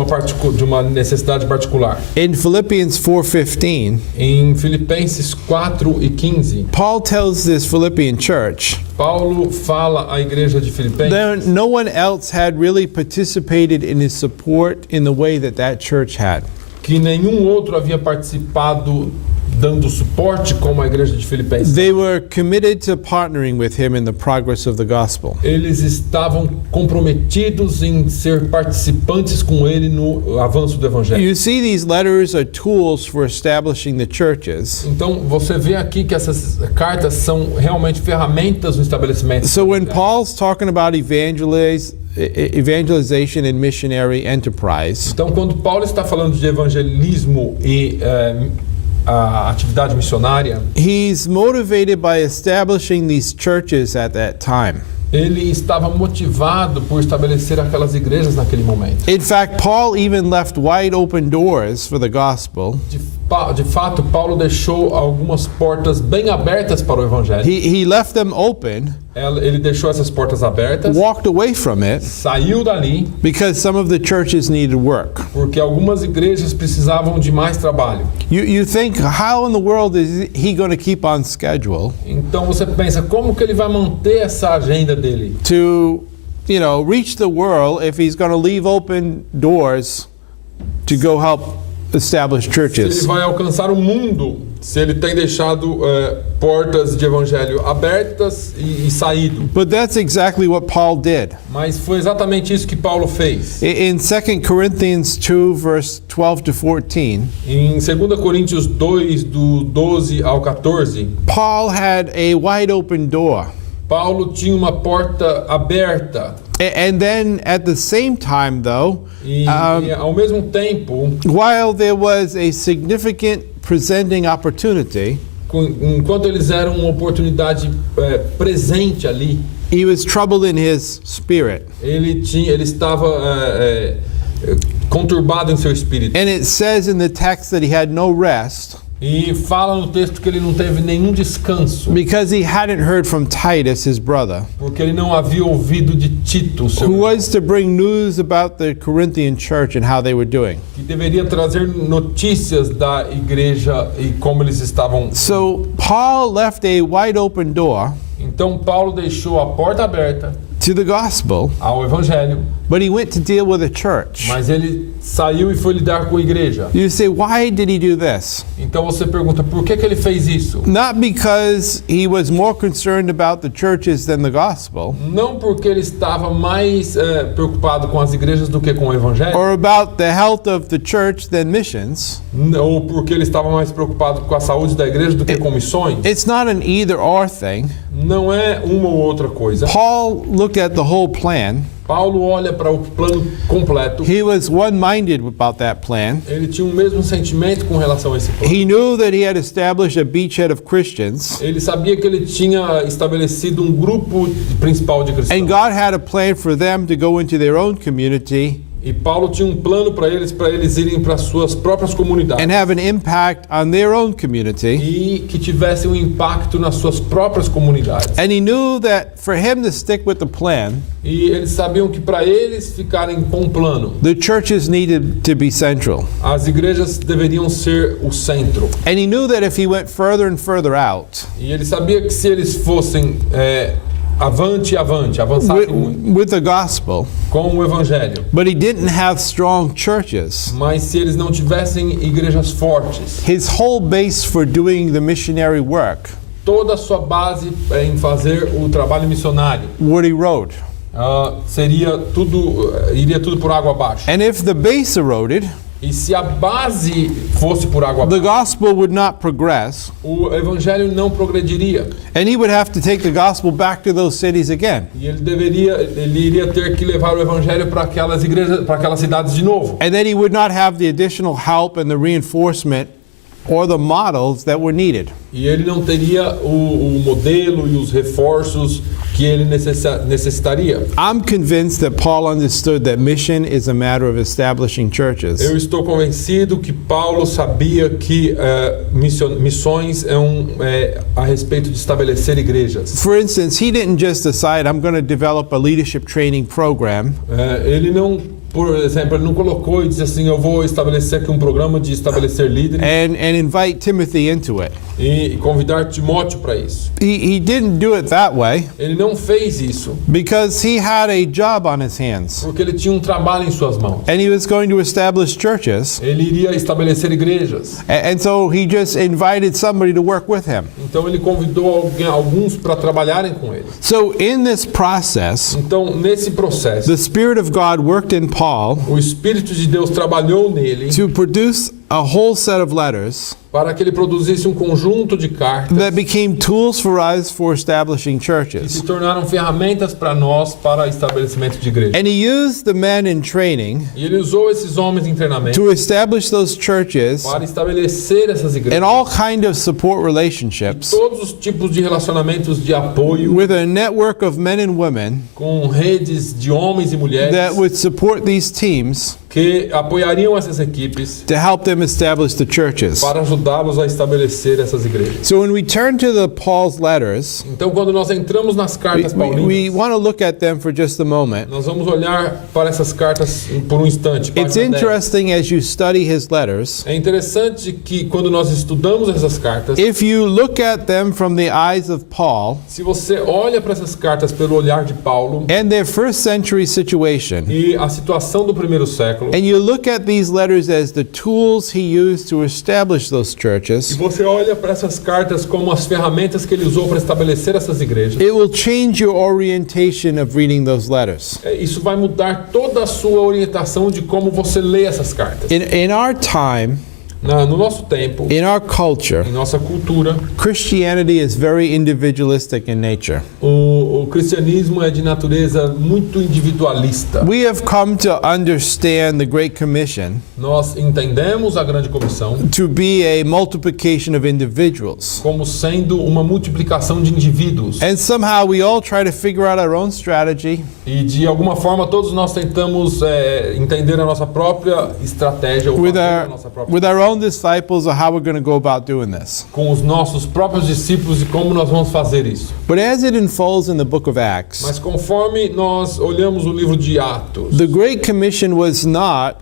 uma necessidade particular. In Philippians 4:15, Em Filipenses 4:15, Paul tells this Philippian church Paulo fala à igreja de Filipenses that no one else had really participated in his support in the way that church had. que nenhum outro havia participado dando suporte como a igreja de Filipenses. They were committed to partnering with him in the progress of the gospel. Eles estavam comprometidos em ser participantes com ele no avanço do evangelho. You see, these letters are tools for establishing the churches. Então você vê aqui que essas cartas são realmente ferramentas no estabelecimento. So when Paul's talking about evangelization and missionary enterprise, Então quando Paulo está falando de evangelismo e a atividade missionária, he's motivated by establishing these churches at that time. ele estava motivado por estabelecer aquelas igrejas naquele momento. In fact, Paul even left wide open doors for the gospel. De fato, Paulo deixou algumas portas bem abertas para o evangelho. He left them open, Ele deixou essas portas abertas, walked away from it, saiu dali, because some of the churches needed work. porque algumas igrejas precisavam de mais trabalho. You think, how in the world is he going to keep on schedule Então você pensa, como que ele vai manter essa agenda dele? to, reach the world if he's going to leave open doors to go help establish Ele churches? vai alcançar o mundo se ele tem deixado portas de evangelho abertas e saído. But that's exactly what Paul did. Mas foi exatamente isso que Paulo fez. In 2 Corinthians 2, verse 12 to 14, Em 2 Coríntios 2, do 12 ao 14, Paul had a wide open door. Paulo tinha uma porta aberta. And then at the same time, though, E ao mesmo tempo, while there was a significant presenting opportunity, enquanto eles eram uma oportunidade presente ali, he was troubled in his spirit. ele estava conturbado em seu espírito. And it says in the text that he had no rest E fala no texto que ele não teve nenhum descanso, because he hadn't heard from Titus, his brother, porque ele não havia ouvido de Tito, seu who irmão, was to bring news about the Corinthian church and how they were doing. que deveria trazer notícias da igreja e como eles estavam. So Paul left a wide open door Então Paulo deixou a porta aberta to the gospel, ao evangelho, but he went to deal with a church. mas ele saiu e foi lidar com a igreja. You say, why did he do this? Então você pergunta, por que ele fez isso? Not because he was more concerned about the churches than the gospel, Não porque ele estava mais preocupado com as igrejas do que com o evangelho, or about the health of the church than missions. ou porque ele estava mais preocupado com a saúde da igreja do que com missões. It's not an either or thing. não é uma ou outra coisa. Paul looked at the whole plan. Paulo olha para o plano completo. He was one-minded about that plan. Ele tinha o mesmo sentimento com relação a esse plano. He knew that he had established a beachhead of Christians. Ele sabia que ele tinha estabelecido um grupo principal de cristãos. And God had a plan for them to go into their own community E Paulo tinha um plano para eles irem para suas próprias comunidades. and have an impact on their own community. E que tivesse um impacto nas suas próprias comunidades. And he knew that for him to stick with the plan, E eles sabiam que para eles ficarem com o plano, the churches needed to be central. as igrejas deveriam ser o centro. And he knew that if he went further and further out E ele sabia que se eles fossem avançassem muito with the gospel, com o evangelho, but he didn't have strong churches, mas se eles não tivessem igrejas fortes, his whole base for doing the missionary work toda a sua base em fazer o trabalho missionário would erode. iria tudo por água abaixo. And if the base eroded, E se a base fosse por água the abaixo, gospel would not progress, o evangelho não progrediria. and he would have to take the gospel back to those cities again. E ele iria ter que levar o evangelho para aquelas igrejas, para aquelas cidades de novo. And then he would not have the additional help and the reinforcement or the models that were needed. E ele não teria o modelo e os reforços que ele necessitaria. I'm convinced that Paul understood that mission is a matter of establishing churches. Eu estou convencido que Paulo sabia que missões é a respeito de estabelecer igrejas. For instance, he didn't just decide, I'm going to develop a leadership training program Ele não, por exemplo, ele não colocou e disse assim, eu vou estabelecer aqui um programa de estabelecer líderes and invite Timothy into it. e convidar Timóteo para isso. He didn't do it that way Ele não fez isso because he had a job on his hands. porque ele tinha um trabalho em suas mãos. And he was going to establish churches. Ele iria estabelecer igrejas. And so he just invited somebody to work with him. Então ele convidou alguns para trabalharem com ele. So in this process, Então, nesse processo, the Spirit of God worked in Paul o Espírito de Deus trabalhou nele to produce a whole set of letters para que ele produzisse um conjunto de cartas that became tools for us for establishing que churches. se tornaram ferramentas para nós para estabelecimento de igreja. And he used the men in training E ele usou esses homens em treinamento to establish those churches para estabelecer essas in igrejas. all kind of support relationships Todos os tipos de relacionamentos de apoio with a network of men and women com redes de homens e mulheres that would support these teams que apoiariam essas equipes to help them establish the churches. para ajudá-los a estabelecer essas igrejas. So when we turn to the Paul's letters, Então, quando nós entramos nas cartas we paulinas, want to look at them for just a moment. nós vamos olhar para essas cartas por um instante. It's página 10. interesting as you study his letters, É interessante que quando nós estudamos essas cartas, if you look at them from the eyes of Paul se você olha para essas cartas pelo olhar de Paulo and their first century situation, e a situação do primeiro século, and you look at these letters as the tools he used to establish those e churches, você olha para essas cartas como as ferramentas que ele usou para estabelecer essas igrejas, it will change your orientation of reading those letters. isso vai mudar toda a sua orientação de como você lê essas cartas. In our time, No nosso tempo, in our culture, em nossa cultura, Christianity is very individualistic in nature. o cristianismo é de natureza muito individualista. We have come to understand the Great Commission Nós entendemos a grande comissão to be a multiplication of individuals. como sendo uma multiplicação de indivíduos. And somehow we all try to figure out our own strategy E de alguma forma todos nós tentamos entender a nossa própria estratégia, ou with fazer a nossa própria our own disciples of how we're going to go about doing this. com os nossos próprios discípulos e como nós vamos fazer isso. But as it unfolds in the book of Acts, Mas conforme nós olhamos o livro de Atos, the Great Commission was not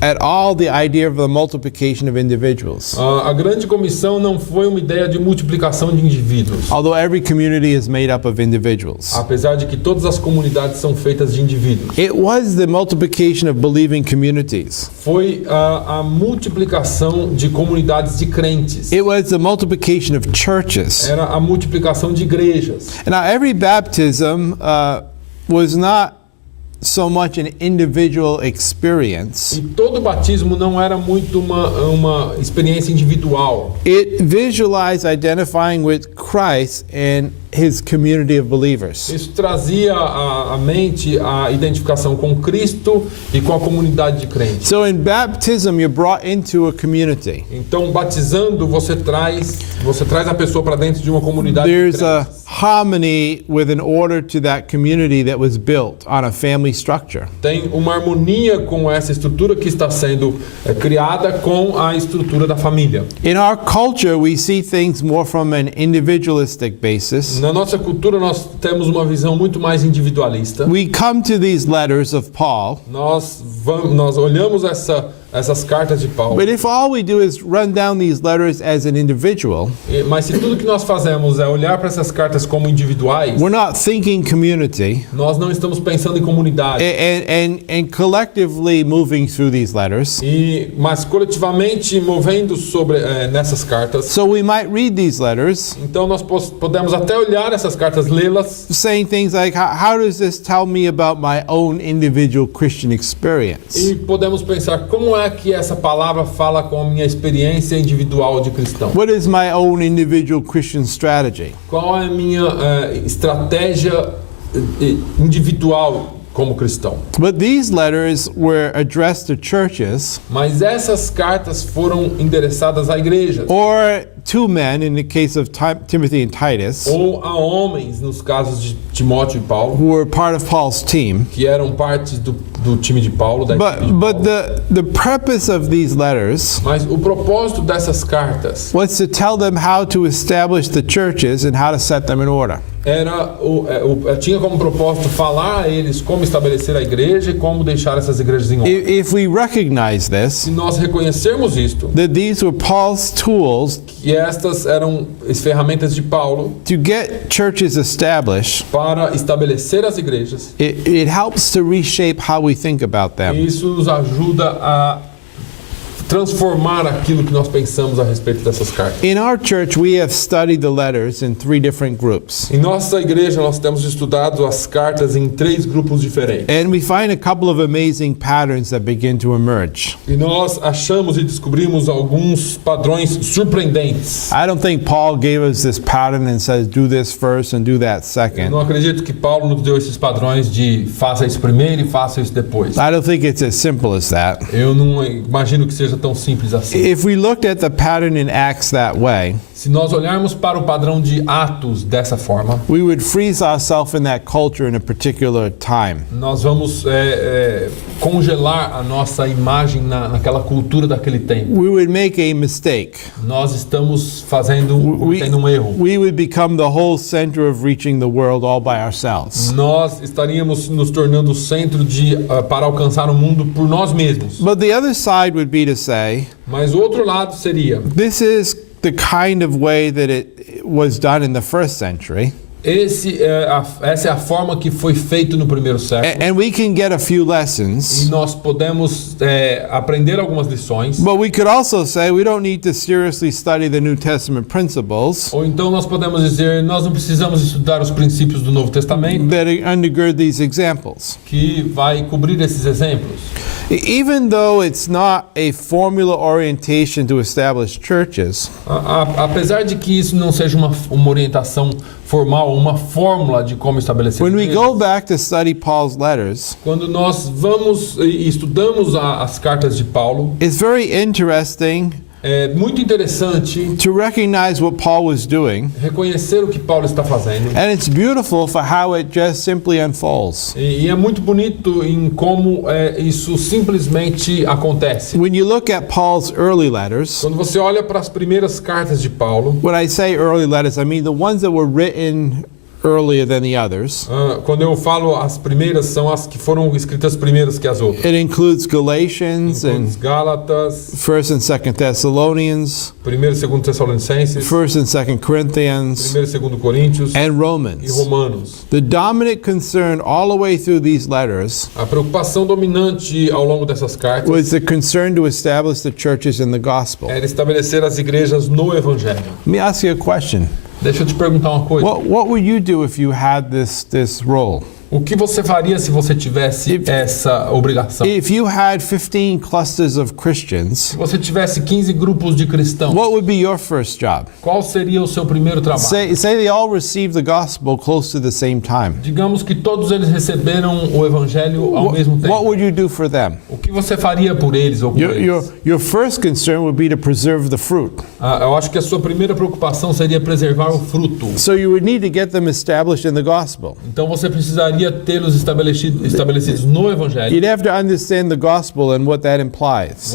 at all the idea of the multiplication of individuals. a grande comissão não foi uma ideia de multiplicação de indivíduos, Although every community is made up of individuals. apesar de que todas as comunidades são feitas de indivíduos. It was the multiplication of believing communities. Foi a multiplicação de comunidades de crentes. It was the multiplication of churches. Era a multiplicação de igrejas. Now, every baptism was not so much an individual experience. E todo batismo não era muito uma experiência individual. It visualized identifying with Christ and his community of believers. Isso trazia à mente a identificação com Cristo e com a comunidade de crentes. So in baptism, you're brought into a community. Então, batizando, você traz a pessoa para dentro de uma comunidade de There's a crentes. harmony with an order to that community that was built on a family structure. Tem uma harmonia com essa estrutura que está sendo criada com a estrutura da família. In our culture, we see things more from an individualistic basis. Na nossa cultura, nós temos uma visão muito mais individualista. We come to these letters of Paul, Nós olhamos essas cartas de Paulo, but if all we do is run down these letters as an individual, mas se tudo que nós fazemos é olhar para essas cartas como individuais, we're not thinking community nós não estamos pensando em comunidade. and collectively moving through these letters. Mas coletivamente movendo sobre nessas cartas. So we might read these letters Então nós podemos até olhar essas cartas, lê-las saying things like, how does this tell me about my own individual Christian experience? e podemos pensar como é que essa palavra fala com a minha experiência individual de cristão. What is my own individual Christian strategy? Qual é a minha estratégia individual como cristão? But these letters were addressed to churches Mas essas cartas foram endereçadas a igrejas or to men in the case of Timothy and Titus, ou a homens, nos casos de Timóteo e Paulo, who were part of Paul's team. que eram parte do time de Paulo, da equipe de But Paulo. the purpose of these letters Mas o propósito dessas cartas was to tell them how to establish the churches and how to set them in order. tinha como propósito falar a eles como estabelecer a igreja e como deixar essas igrejas em ordem. If we recognize this, Se nós reconhecermos isto, that these were Paul's tools que estas eram as ferramentas de Paulo to get churches established, para estabelecer as igrejas, it helps to reshape how we think about them. isso nos ajuda a transformar aquilo que nós pensamos a respeito dessas cartas. In our church, we have studied the letters in 3 different groups. Em nossa igreja, nós temos estudado as cartas em 3 grupos diferentes. And we find a couple of amazing patterns that begin to emerge. E nós achamos e descobrimos alguns padrões surpreendentes. I don't think Paul gave us this pattern and says, do this first and do that Eu second. não acredito que Paulo nos deu esses padrões de faça isso primeiro e faça isso depois. I don't think it's as simple as that. Eu não imagino que seja tão simples assim. If we looked at the pattern in Acts that way, Se nós olharmos para o padrão de Atos dessa forma, we would freeze ourselves in that culture in a particular time. nós vamos congelar a nossa imagem naquela cultura daquele tempo. We would make a mistake. Nós estamos cometendo um erro. We would become the whole center of reaching the world all by ourselves. Nós estaríamos nos tornando o centro para alcançar o mundo por nós mesmos. But the other side would be to say, Mas o outro lado seria, this is the kind of way that it was done in the first century. essa é a forma que foi feito no primeiro século. And we can get a few E lessons. nós podemos aprender algumas lições. But we could also say we don't need to seriously study the New Testament principles Ou então nós podemos dizer, nós não precisamos estudar os princípios do Novo Testamento, that undergird these examples. que vai cobrir esses exemplos. Even though it's not a formula orientation to establish churches, Apesar de que isso não seja uma orientação formal, uma fórmula de como estabelecer when we igrejas, go back to study Paul's letters, quando nós vamos e estudamos as cartas de Paulo, it's very interesting é muito interessante to recognize what Paul was doing, reconhecer o que Paulo está fazendo. and it's beautiful for how it just simply unfolds. E é muito bonito em como isso simplesmente acontece. When you look at Paul's early letters, Quando você olha para as primeiras cartas de Paulo, when I say early letters, I mean the ones that were written earlier than the others. quando eu falo as primeiras, são as que foram escritas primeiras que as outras. It includes Galatians and Os Gálatas, 1st and 2nd Thessalonians, 1º e 2º Tessalonicenses, 1st and 2nd Corinthians, 1º e 2º Coríntios and e Romans. Romanos. The dominant concern all the way through these letters A preocupação dominante ao longo dessas cartas was the concern to establish the churches in the gospel. era estabelecer as igrejas no Evangelho. Let me ask you a question. Deixa eu te perguntar uma coisa. What would you do if you had this role? O que você faria se você tivesse essa obrigação? If you had 15 clusters of Christians, Se você tivesse 15 grupos de cristãos, what would be your first job? qual seria o seu primeiro trabalho? Say they all received the gospel close to the same time. Digamos que todos eles receberam o evangelho ao mesmo What tempo. would you do for them? O que você faria por eles ou por eles? Your first concern would be to preserve the fruit. Eu acho que a sua primeira preocupação seria preservar o fruto. So you would need to get them established in the gospel. Então você precisaria tê-los estabelecidos no evangelho. You'd have to understand the gospel and what that implies.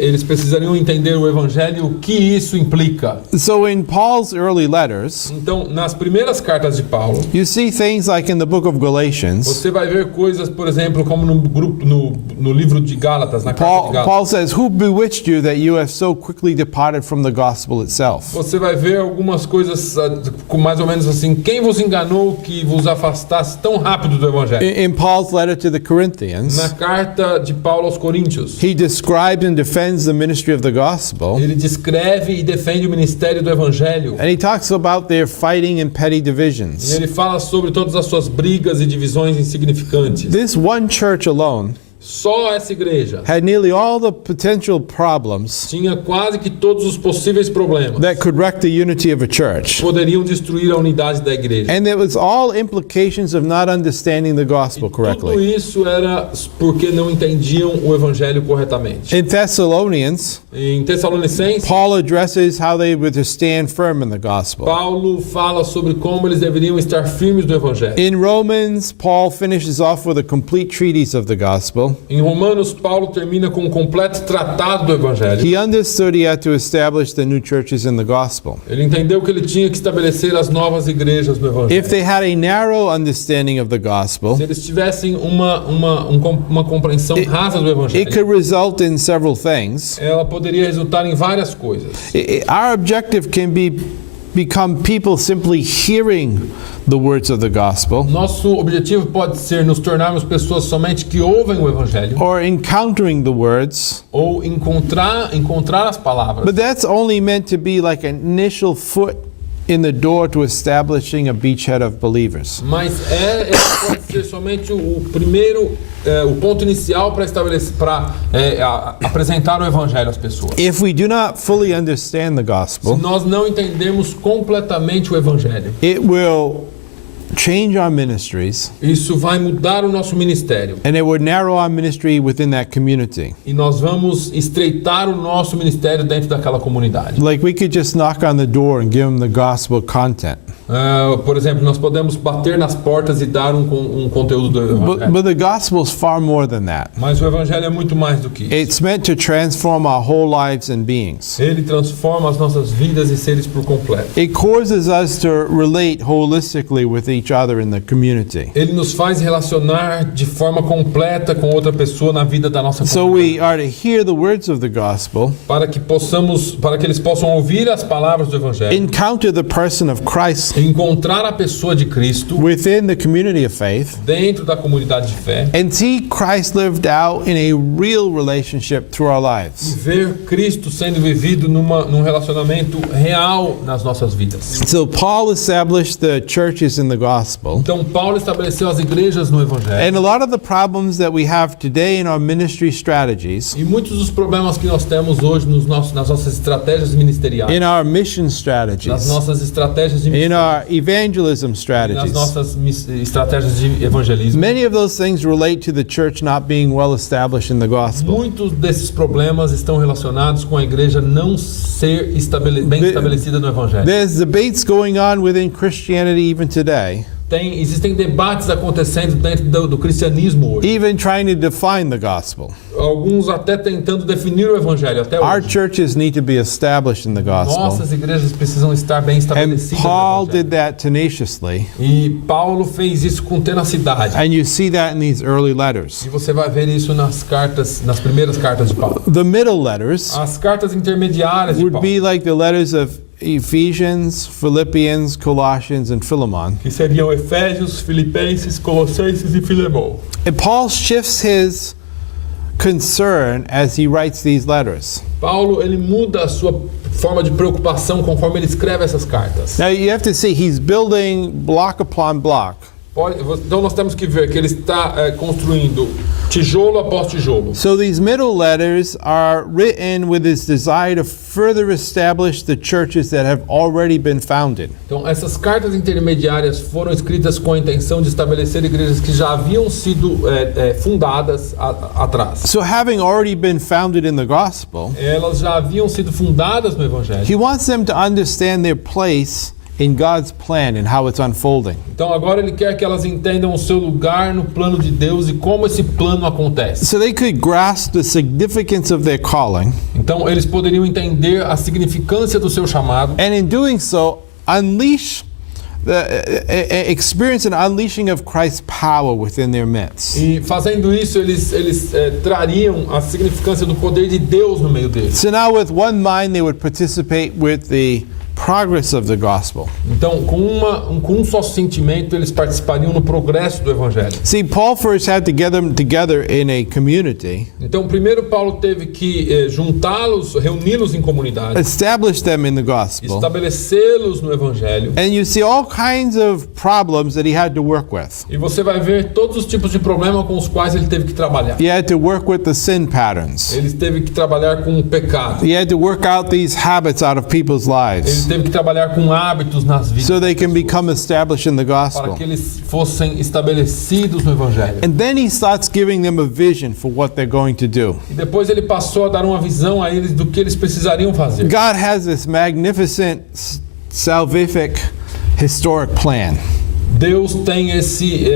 Eles precisariam entender o evangelho, o que isso implica. So in Paul's early letters, Então, nas primeiras cartas de Paulo, you see things like in the book of Galatians. você vai ver coisas, por exemplo, como no livro de Gálatas, na carta de Gálatas. Paul says, "Who bewitched you that you have so quickly departed from the gospel itself?" Você vai ver algumas coisas com mais ou menos assim: quem vos enganou que vos afastasse tão rápido do evangelho? In Paul's letter to the Corinthians, Na carta de Paulo aos Coríntios, he describes and defends the ministry of the gospel, ele descreve e defende o ministério do evangelho. and he talks about their fighting and petty E divisions. ele fala sobre todas as suas brigas e divisões insignificantes. This one church alone Só essa igreja had nearly all the potential problems tinha quase que todos os possíveis problemas that could wreck the unity of a church. poderiam destruir a unidade da igreja. And it was all implications of not understanding the gospel Tudo correctly. isso era porque não entendiam o evangelho corretamente. In Thessalonians, Em Tessalonicenses, Paul addresses how they were to stand firm in the gospel. Paulo fala sobre como eles deveriam estar firmes no evangelho. In Romans, Paul finishes off with a complete treatise of the gospel. Em Romanos, Paulo termina com um completo tratado do evangelho. He understood he had to establish the new churches in the gospel. Ele entendeu que ele tinha que estabelecer as novas igrejas no evangelho. If they had a narrow understanding of the gospel, Se eles tivessem uma compreensão rasa do it evangelho, could result in several things. ela poderia resultar em várias coisas. Our objective can become people simply hearing the words of the gospel, Nosso objetivo pode ser nos tornarmos pessoas somente que ouvem o evangelho or encountering the words, ou encontrar as palavras. but that's only meant to be like an initial foot in the door to establishing a beachhead of believers. Mas esse pode ser somente o primeiro, o ponto inicial para estabelecer, apresentar o evangelho às pessoas. If we do not fully understand the Se gospel, nós não entendemos completamente o evangelho, it will change our ministries, isso vai mudar o nosso ministério and it would narrow our ministry within that community. e nós vamos estreitar o nosso ministério dentro daquela comunidade. Like we could just knock on the door and give them the gospel content. Por exemplo, nós podemos bater nas portas e dar um conteúdo do evangelho. But the gospel is far more than that. Mas o evangelho é muito mais do que isso. It's meant to transform our whole lives and beings. Ele transforma as nossas vidas e seres por completo. It causes us to relate holistically with each other in the community. Ele nos faz relacionar de forma completa com outra pessoa na vida da nossa So comunidade. we are to hear the words of the gospel, Para que eles possam ouvir as palavras do evangelho, encounter the person of Christ encontrar a pessoa de Cristo within the community of faith, dentro da comunidade de fé, and see Christ lived out in a real relationship through our e lives. ver Cristo sendo vivido num relacionamento real nas nossas vidas. So Paul established the churches in the gospel. Então Paulo estabeleceu as igrejas no evangelho. And a lot of the problems that we have today in our ministry strategies, E muitos dos problemas que nós temos hoje nas nossas estratégias ministeriais, in our mission nas strategies, nossas estratégias de in missão, our evangelism nas strategies, nossas estratégias de evangelismo, many of those things relate to the church not being well established in the gospel. muitos desses problemas estão relacionados com a igreja não ser bem estabelecida no evangelho. There's debates going on within Christianity even today, Existem debates acontecendo dentro do cristianismo hoje. even trying to define the gospel. Alguns até tentando definir o evangelho até Our hoje. churches need to be established in the gospel. Nossas igrejas precisam estar bem And estabelecidas Paul no did evangelho. that tenaciously. E Paulo fez isso com tenacidade. And you see that in these early letters. E você vai ver isso nas primeiras cartas de Paulo. The middle letters As cartas intermediárias de would Paulo, be like the letters of Ephesians, Philippians, Colossians, and Philemon. que seriam Efésios, Filipenses, Colossenses e Filemão. And Paul shifts his concern as he writes these letters. Paulo, ele muda a sua forma de preocupação conforme ele escreve essas cartas. Now you have to see he's building block upon block. Então nós temos que ver que ele está construindo tijolo após tijolo. So these middle letters are written with his desire to further establish the churches that have already been founded. Então essas cartas intermediárias foram escritas com a intenção de estabelecer igrejas que já haviam sido fundadas atrás. So having already been founded in the gospel, Elas já haviam sido fundadas no Evangelho. he wants them to understand their place in God's plan and how it's unfolding. Então agora ele quer que elas entendam o seu lugar no plano de Deus e como esse plano acontece. So they could grasp the significance of their calling, Então eles poderiam entender a significância do seu chamado and in doing so, unleash experience an unleashing of Christ's power within their midst. e fazendo isso eles trariam a significância do poder de Deus no meio deles. So now with one mind they would participate with the progress of the gospel. Então com um só sentimento eles participariam no progresso do Evangelho. See, Paul first had to get them together in a community, Então primeiro Paulo teve que juntá-los, reuni-los em comunidade, establish them in the gospel, estabelecê-los no Evangelho. and you see all kinds of problems that he had to work with. E você vai ver todos os tipos de problemas com os quais ele teve que trabalhar. He had to work with the sin patterns. Ele teve que trabalhar com o pecado. He had to work out these habits out of people's Ele lives teve que trabalhar com hábitos nas vidas so they can become established in the para gospel. que eles fossem estabelecidos no Evangelho. And then he starts giving them a vision for what they're going to do. E depois ele passou a dar uma visão a eles do que eles precisariam fazer. God has this magnificent salvific historic plan. Deus tem esse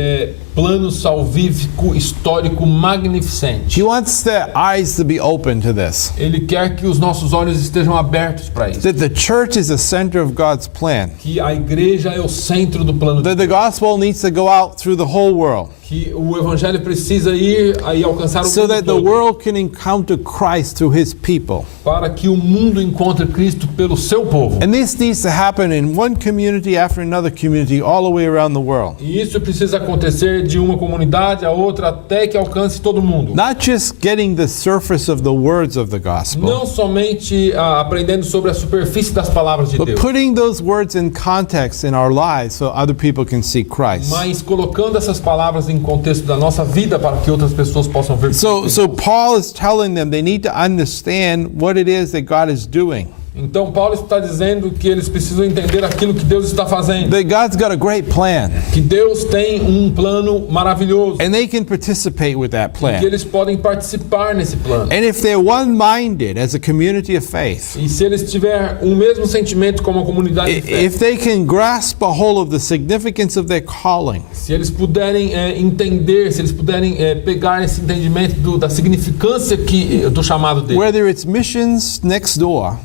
plano salvífico histórico magnificente. He wants their eyes to be open to this. Ele quer que os nossos olhos estejam abertos para isso. That the church is the center of God's plan. Que a igreja é o centro do plano de That the gospel needs to go out through the whole world. que o evangelho precisa ir e alcançar o So mundo that the todo, world can encounter Christ through his people. para que o mundo encontre Cristo pelo seu povo. And this needs to happen in one community after another community all the way around the world. E isso precisa acontecer de uma comunidade a outra até que alcance todo mundo. Not just getting the surface of the words of the gospel, Não somente aprendendo sobre a superfície das palavras de but Deus, putting those words in context in our lives so other people can see Christ. mas colocando essas palavras em contexto da nossa vida para que outras pessoas possam ver Cristo. So Paul is telling them they need to understand what it is that God is doing. Então Paulo está dizendo que eles precisam entender aquilo que Deus está fazendo. That God's got a great plan, Que Deus tem um plano maravilhoso. and they can participate with that Que plan. eles podem participar nesse plano. And if they're one-minded as a community of faith, E se eles tiverem o mesmo sentimento como a comunidade de fé, if they can grasp a hold of the significance of their calling, se eles puderem entender, se eles puderem pegar esse entendimento da significância do chamado deles, whether it's missions next door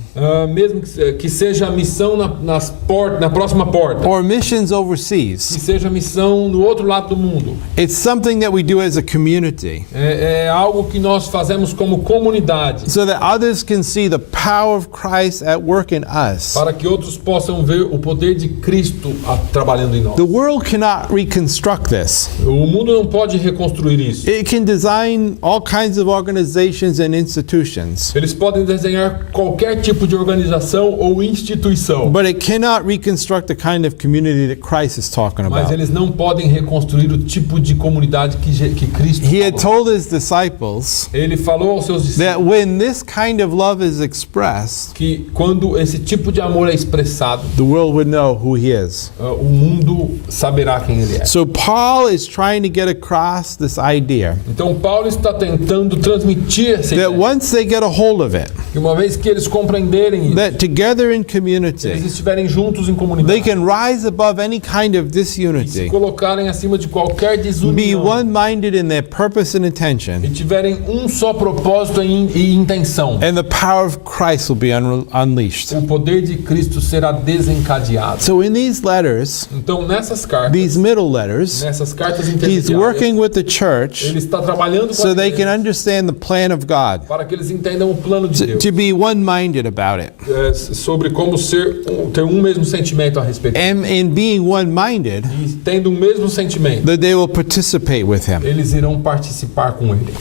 mesmo que seja a missão na próxima porta, or missions que overseas, seja a missão no outro lado do mundo, it's something that we do as a community é algo que nós fazemos como comunidade, so that others can see the power of Christ at work in us. para que outros possam ver o poder de Cristo trabalhando em nós. The world cannot reconstruct this. O mundo não pode reconstruir isso. It can design all kinds of organizations and institutions, Eles podem desenhar qualquer tipo de organização ou instituição, but it cannot reconstruct the kind of community that Christ is talking mas about. eles não podem reconstruir o tipo de comunidade que Cristo He had falou. told his disciples Ele falou aos seus that discípulos when this kind of love is expressed, que quando esse tipo de amor é expressado, the world would know who he is. o mundo saberá quem ele é. So Paul is trying to get across this idea Então Paulo está tentando transmitir essa ideia, that once they get a hold of it, que uma vez que eles compreenderem isso, that together in eles community, estiverem juntos em they comunidade, can rise above any kind of e se disunity, colocarem acima de qualquer be desunião, one-minded in their purpose and e intention, tiverem um só propósito e intenção, and the power of Christ will be unleashed. o poder de Cristo será desencadeado. So in these letters, Então nessas cartas, these middle letters, nessas cartas he's intermediárias, working with the church ele está trabalhando com so a they can igreja understand the plan of God, para que eles entendam o plano de Deus, to be one-minded about it. sobre como ter um mesmo sentimento a respeito. And in being one-minded, E tendo o mesmo sentimento, that they will participate with him. eles irão participar com ele.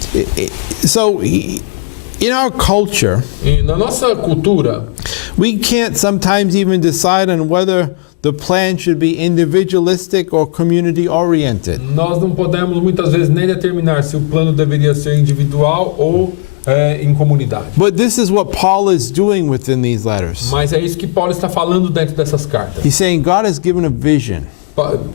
So in our culture, E na nossa cultura, we can't sometimes even decide on whether the plan should be individualistic or community oriented. Nós não podemos muitas vezes nem determinar se o plano deveria ser individual ou em comunidade. But this is what Paul is doing within these letters. Mas é isso que Paulo está falando dentro dessas cartas. He's saying God has given a vision,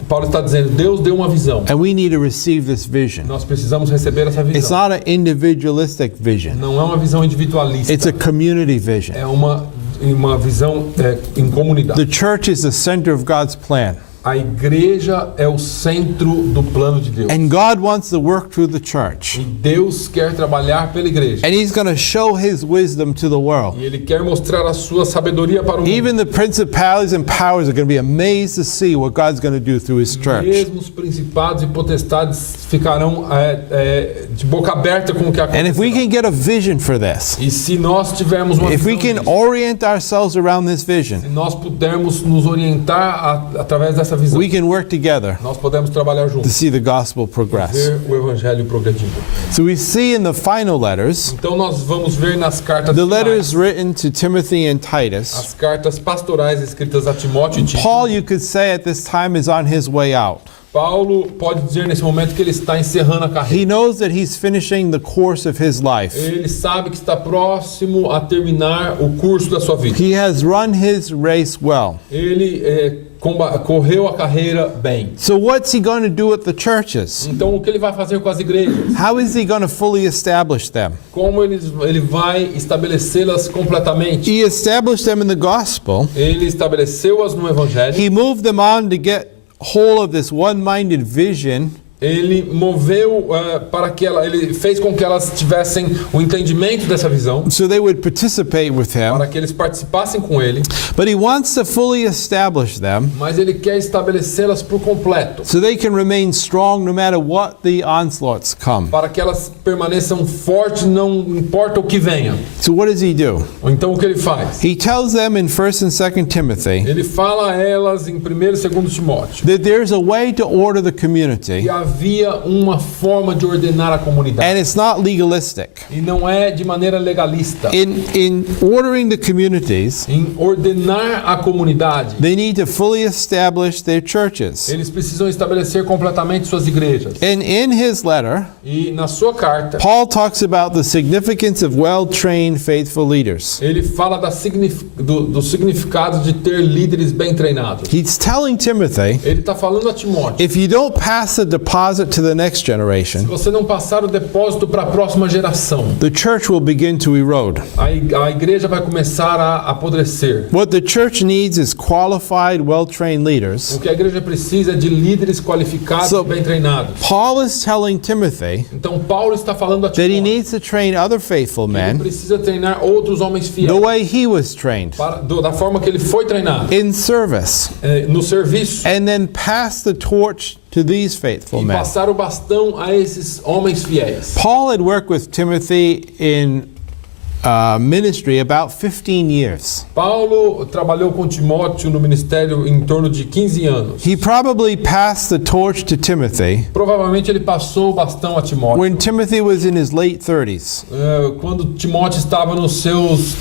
Paulo está dizendo, Deus deu uma visão. and we need to receive this vision. Nós precisamos receber essa It's visão. not an individualistic vision. Não é uma visão individualista. It's a community vision. É uma visão em comunidade. The church is the center of God's plan. A igreja é o centro do plano de Deus. And God wants to work through the church. E Deus quer trabalhar pela igreja. And He's going to show His wisdom to the world. E Ele quer mostrar a sua sabedoria para o mundo. Even the principalities and powers are going to be amazed to see what God's going to do through His church. Mesmo os principados e potestades ficarão de boca aberta com o que And if we acontecerá. can get a vision for this, E se nós tivermos uma if we visão can disso, orient ourselves around this vision, se nós pudermos nos orientar através dessa visão, we can work together nós podemos trabalhar to juntos, see the gospel progress. ver o evangelho progredindo. So we see in the final letters, Então nós vamos ver nas cartas the finais, letters written to Timothy and Titus, as cartas pastorais escritas a Timóteo e Tito. Paul, you could say at this time, is on his way out. Paulo pode dizer nesse momento que ele está encerrando a He carreira. knows that he's finishing the course of his life. Ele sabe que está próximo a terminar o curso da sua vida. He has run his race well. Ele correu a carreira bem. So what's he going to do with the churches? Então o que ele vai fazer com as igrejas? How is he going to fully establish them? Como ele vai estabelecê-las completamente? He established them in the gospel. Ele estabeleceu-as no evangelho. He moved them on to get hold of this one-minded vision. Ele moveu ele fez com que elas tivessem o entendimento dessa visão, So they would participate with him. para que eles participassem com ele, But he wants to fully establish them mas ele quer estabelecê-las por completo, so they can remain strong no matter what the onslaughts come. para que elas permaneçam fortes, não importa o que venha. So what does he do? Então o que ele faz? He tells them in 1st and 2nd Timothy Ele fala a elas em 1º e 2º Timóteo that there's a way to order the community, que havia uma forma de ordenar a comunidade, and it's not legalistic. e não é de maneira legalista. In ordering the communities, Em ordenar a comunidade, they need to fully establish their churches. eles precisam estabelecer completamente suas igrejas. And in his letter, E na sua carta, Paul talks about the significance of well-trained, faithful leaders. ele fala do significado de ter líderes bem treinados. He's telling Timothy, Ele está falando a Timóteo, if you don't pass the deposit to the next se generation, você não passar o depósito para a próxima geração, the church will begin to erode. a igreja vai começar a apodrecer. What the church needs is qualified, well-trained leaders. O que a igreja precisa é de líderes qualificados So- e bem treinados. Paul is telling Timothy Então Paulo está falando a that he Timóteo needs to train other faithful que ele men precisa treinar outros homens the fiéis way he was trained, da forma que ele foi treinado, in service, no serviço, and then pass the torch to these faithful e men. passar o bastão a esses homens fiéis. Paul had worked with Timothy in ministry about 15 years. Paulo trabalhou com Timóteo no ministério em torno de 15 anos. He probably passed the torch to Timothy Provavelmente ele passou o bastão a Timóteo when Timothy was in his late 30s. quando Timóteo estava nos seus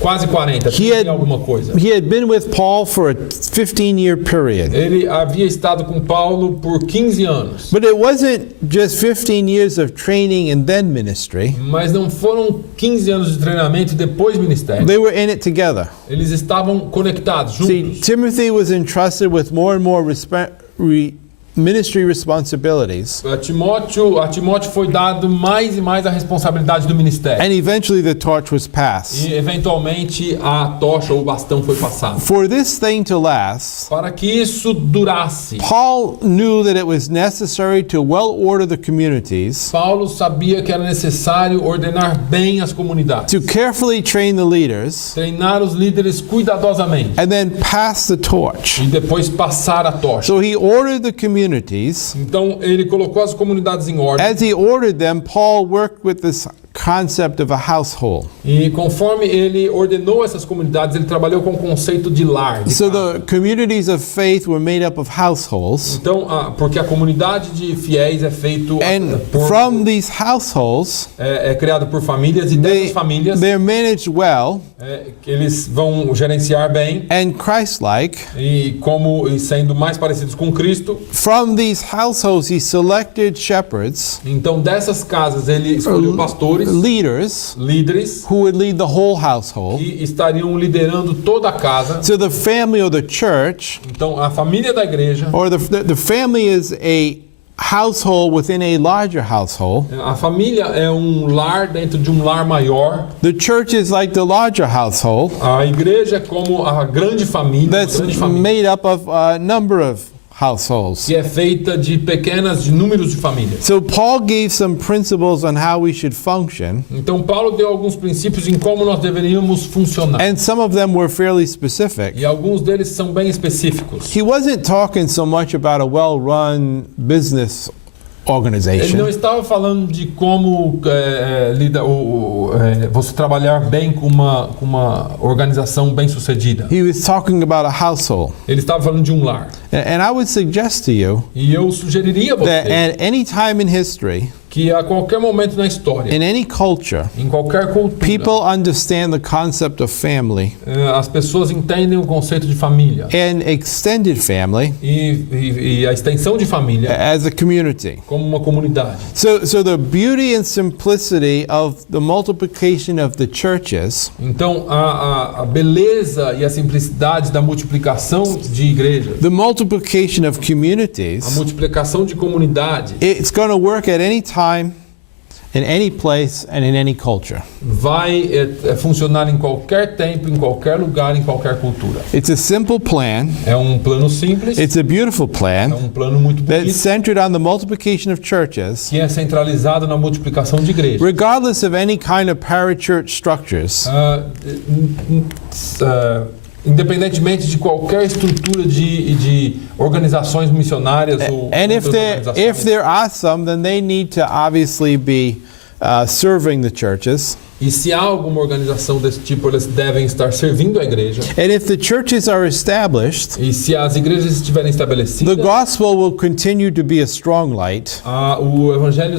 quase 40, He 30 had, e alguma coisa. he had been with Paul for a 15-year period. Ele havia estado com Paulo por 15 anos. But it wasn't just 15 years of training and then ministry. Mas não foram 15 anos de treinamento e depois ministério. They were in it together. Eles estavam conectados, See, juntos. Timothy was entrusted with more and more ministry responsibilities. A Timóteo foi dado mais e mais a responsabilidade do ministério. And eventually the torch was passed. E eventualmente a tocha ou o bastão foi passado. For this thing to last, Para que isso durasse, Paul knew that it was necessary to well order the communities, Paulo sabia que era necessário ordenar bem as comunidades, to carefully train the leaders, treinar os líderes cuidadosamente and then pass the torch. e depois passar a tocha. So he ordered the communities. Então ele colocou as comunidades em ordem. As he ordered them, Paul worked with this concept of a household. E conforme ele ordenou essas comunidades, ele trabalhou com o conceito de lar. De So casa. the communities of faith were made up of households. Então, porque a comunidade de fiéis é feito And from these households, é criado por famílias, e dessas famílias they're managed well que eles vão gerenciar bem and Christ-like. e sendo mais parecidos com Cristo. From these households, he selected shepherds, Então, dessas casas ele escolheu pastores, leaders, líderes who would lead the whole household. que estariam liderando toda a casa. So the family or the church, Então, a família da igreja, or the family is a household within a larger household. a família é um lar dentro de um lar maior. The church is like the larger household A igreja é como a grande família, that's made up of a number of households. que é feita de números de famílias. So Paul gave some principles on how we should function, Então Paulo deu alguns princípios em como nós deveríamos funcionar. and some of them were fairly specific. E alguns deles são bem específicos. He wasn't talking so much about a well-run business Ele não organization. estava falando de como você trabalhar bem com uma organização bem sucedida. He was talking about a household. Ele estava falando de um lar. And I would suggest to you E eu sugeriria a that você at any time in history, que a qualquer momento na história, in any culture, em qualquer cultura, people understand the concept of family as pessoas entendem o conceito de família and extended family e a extensão de família as a community. como uma comunidade. So the beauty and simplicity of the multiplication of the churches Então, a beleza e a simplicidade da multiplicação de igrejas, the multiplication of a communities, multiplicação de comunidade, it's going to work at any time, in any place, and in any culture. vai funcionar em qualquer tempo, em qualquer lugar, em qualquer cultura. It's a simple plan. É um plano simples, It's a beautiful é plan um plano muito that's bonito, centered on the multiplication of churches, que é centralizado na multiplicação de igrejas. regardless of any kind of parachurch structures. Independentemente de qualquer estrutura de organizações missionárias ou And if outras organizações. there are some, then they need to obviously be serving the churches. E se há alguma organização desse tipo, eles devem estar servindo a igreja. And if the churches are established, E se as igrejas estiverem the estabelecidas, gospel will continue to be a strong light o evangelho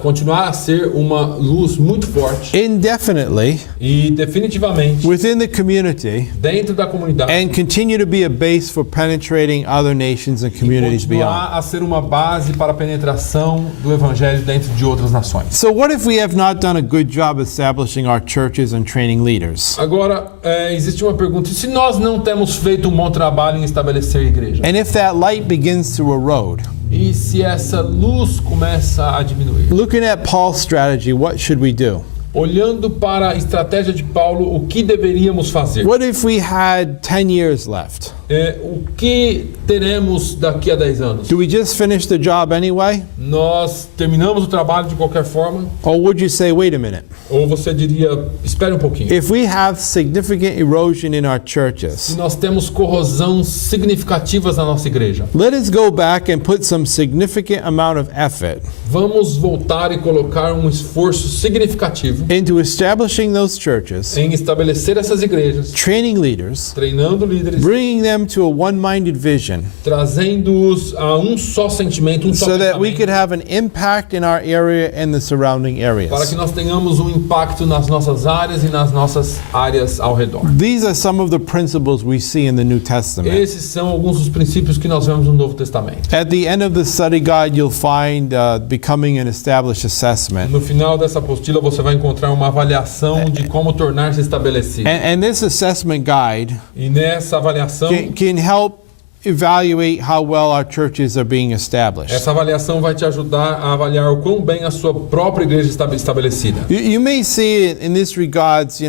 continuará a ser uma luz muito forte indefinitely e definitivamente within the community, dentro da comunidade, and continue to be a base for penetrating other nations and communities beyond. continuar a ser uma base para a penetração do evangelho dentro de outras nações. So what if we have not done a good job establishing our churches and training leaders? Agora, existe uma pergunta: e se nós não temos feito um bom trabalho em estabelecer igreja? And if that light begins to erode? E se essa luz começa a diminuir? Looking at Paul's strategy, what should we do? Olhando para a estratégia de Paulo, o que deveríamos fazer? What if we had 10 years left? O que teremos daqui a 10 anos? Do we just finish the job anyway? Nós terminamos o trabalho de qualquer forma? Or would you say, wait a minute, Ou você diria, espere um pouquinho. if we have significant erosion in our Se churches, nós temos corrosão significativas na nossa igreja, let us go back and put some significant amount of effort vamos voltar e colocar um esforço significativo into establishing those churches, em estabelecer essas igrejas, training leaders, treinando líderes, bringing them to a one-minded vision, trazendo-os a um só sentimento, um só so that we pensamento, could have an impact in our area and the surrounding para areas. que nós tenhamos um impacto nas nossas áreas e nas nossas áreas ao redor. These are some of the principles we see in the New Testament. Esses são alguns dos princípios que nós vemos no Novo Testamento. At the end of the study guide, you'll find becoming an established assessment. No final dessa apostila você vai encontrar uma avaliação de como tornar-se estabelecido. And this assessment guide E nessa avaliação, can help evaluate how well our churches are being established. essa avaliação vai te ajudar a avaliar o quão bem a sua própria igreja está estabelecida. You may see in this regards,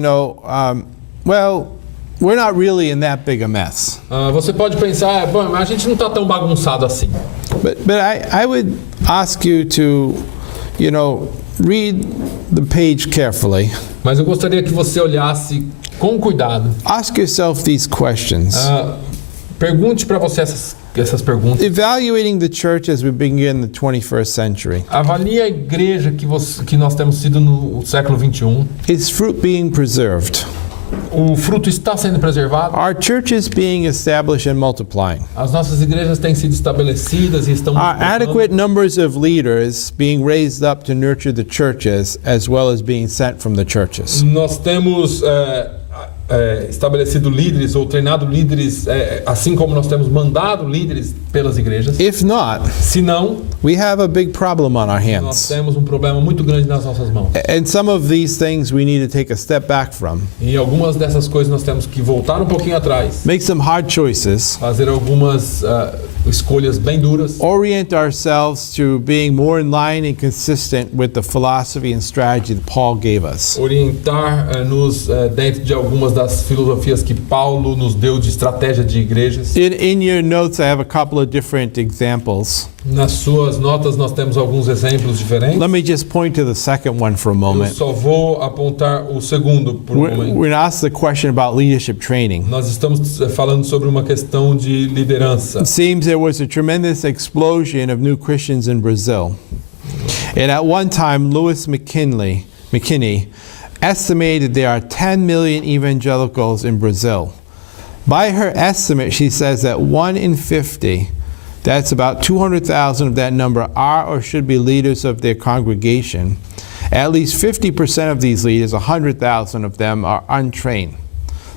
well, we're not really in that big a mess. Você pode pensar, bom, mas a gente não está tão bagunçado assim. But I would ask you to, read the page carefully. Mas eu gostaria que você olhasse com cuidado. Ask yourself these questions. Pergunte para você essas perguntas. Evaluating the church as we begin the 21st century. Avalie a igreja que nós temos sido no século 21. Is fruit being preserved? O fruto está sendo preservado? Are churches being established and multiplying? As nossas igrejas têm sido estabelecidas e estão Are adequate numbers of leaders being raised up to nurture the churches as well as being sent from the churches? Nós temos estabelecido líderes ou treinado líderes, assim como nós temos mandado líderes pelas igrejas. If not, Se não, we have a big problem on our nós hands. temos um problema muito grande nas nossas mãos. And some of these things we need to take a step back from. E algumas dessas coisas nós temos que voltar um pouquinho atrás, Make some hard choices. fazer algumas escolhas bem duras, Orient ourselves to being more in line and consistent with the philosophy and strategy that Paul gave us. orientar-nos dentro de algumas das filosofias que Paulo nos deu de estratégia de igrejas. In your notes, I have a couple of different examples. Nas suas notas nós temos alguns exemplos diferentes. Let me just point to the second one for a Eu moment. só vou apontar o segundo por um momento. We're asked the question about leadership training. Nós estamos falando sobre uma questão de liderança. It seems there was a tremendous explosion of new Christians in Brazil. And at one time, Louis McKinney estimated there are 10 million evangelicals in Brazil. By her estimate, she says that 1 in 50, that's about 200,000 of that number, are or should be leaders of their congregation. At least 50% of these leaders, 100,000 of them, are untrained.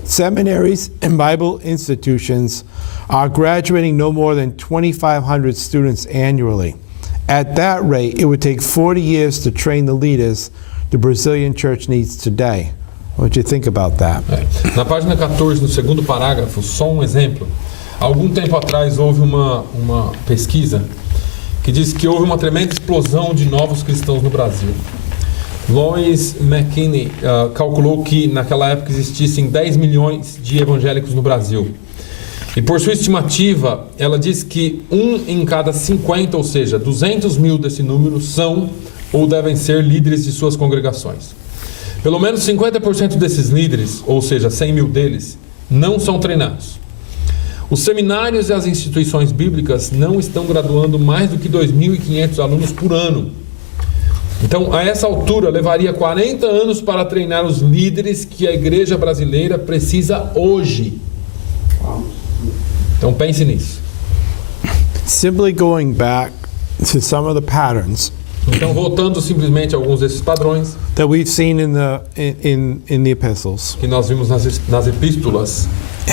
Seminaries and Bible institutions are graduating no more than 2,500 students annually. At that rate, it would take 40 years to train the leaders the Brazilian church needs today. What do you think about that? Na página 14, no segundo parágrafo, só um exemplo. Algum tempo atrás houve uma pesquisa que diz que houve uma tremenda explosão de novos cristãos no Brasil. Louis McKinney calculou que naquela época existissem 10 milhões de evangélicos no Brasil. E por sua estimativa, ela diz que 1 em cada 50, ou seja, 200 mil desse número, são ou devem ser líderes de suas congregações. Pelo menos 50% desses líderes, ou seja, 100 mil deles, não são treinados. Os seminários e as instituições bíblicas não estão graduando mais do que 2.500 alunos por ano. Então, a essa altura, levaria 40 anos para treinar os líderes que a igreja brasileira precisa hoje. Então, pense nisso. Simply going back to some of the patterns Então, voltando simplesmente a alguns desses padrões that we've seen in the epistles. que nós vimos nas epístolas,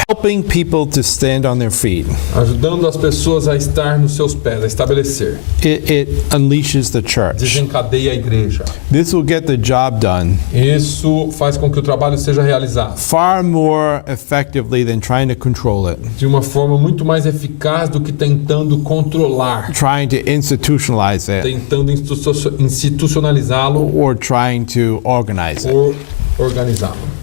Helping people to stand on their feet. ajudando as pessoas a estar nos seus pés, a estabelecer, It unleashes the church. desencadeia a igreja. This will get the job done Isso faz com que o trabalho seja realizado far more effectively than trying to control it, de uma forma muito mais eficaz do que tentando controlar, trying to institutionalize it, tentando institucionalizá-lo or trying to organize it. ou organizá-lo.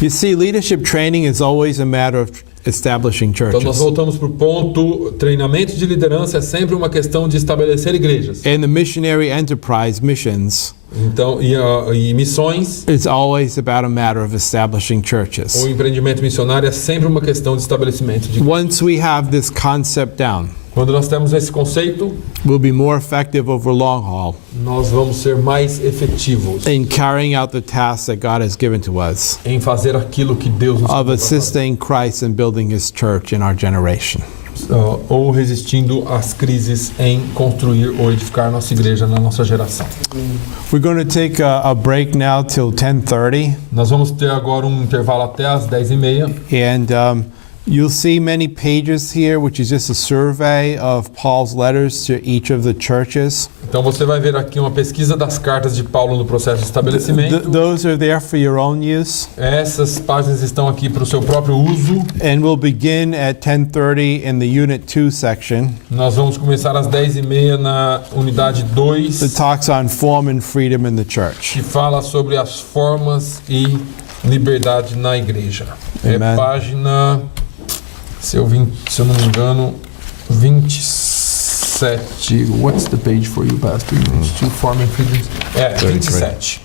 You see, leadership training is always a matter of establishing Então nós churches. voltamos para o ponto, treinamento de liderança é sempre uma questão de estabelecer igrejas. In the missionary enterprise, missions, Então, e missões, it's always about a matter of establishing churches. o empreendimento missionário é sempre uma questão de estabelecimento de igrejas. Once we have this concept down, Quando nós temos esse conceito, we'll be more effective over long haul nós vamos ser mais efetivos in carrying out the tasks that God has given to us em fazer aquilo que Deus nos of chamou para fazer. assisting Christ and building His church in our generation. Ou resistindo às crises em construir ou edificar nossa igreja na nossa geração. We're going to take a break now till 10:30, Nós vamos ter agora um intervalo até às 10h30. and you'll see many pages here, which is just a survey of Paul's letters to each of the churches. Então você vai ver aqui uma pesquisa das cartas de Paulo no processo de estabelecimento. Those are there for your own use. Essas páginas estão aqui para o seu próprio uso. And we'll begin at 10:30 in the Unit 2 section Nós vamos começar às 10h30 na unidade 2, that talks on form and freedom in the church. que fala sobre as formas e liberdade na igreja. É Amen. página, se eu não me engano, 27. What's the page for you, Pastor? To form and freedom. 27.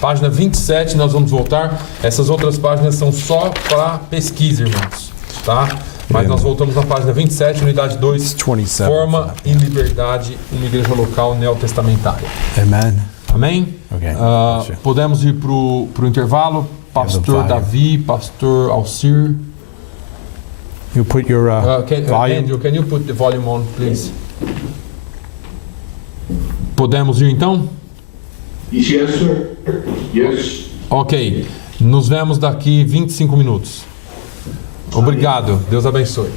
Página 27, nós vamos voltar. Essas outras páginas são só para pesquisa, irmãos. Tá? Mas nós voltamos na página 27, unidade 2, 27. Forma e Liberdade, uma igreja local neotestamentária. Amen. Amém? Okay. Podemos ir para o intervalo. Pastor Davi, Pastor Alcir. You put your volume. Andrew, can you put the volume on, please? Podemos ir então? Yes, sir. Yes. Ok. Nos vemos daqui 25 minutos. Obrigado. Deus abençoe.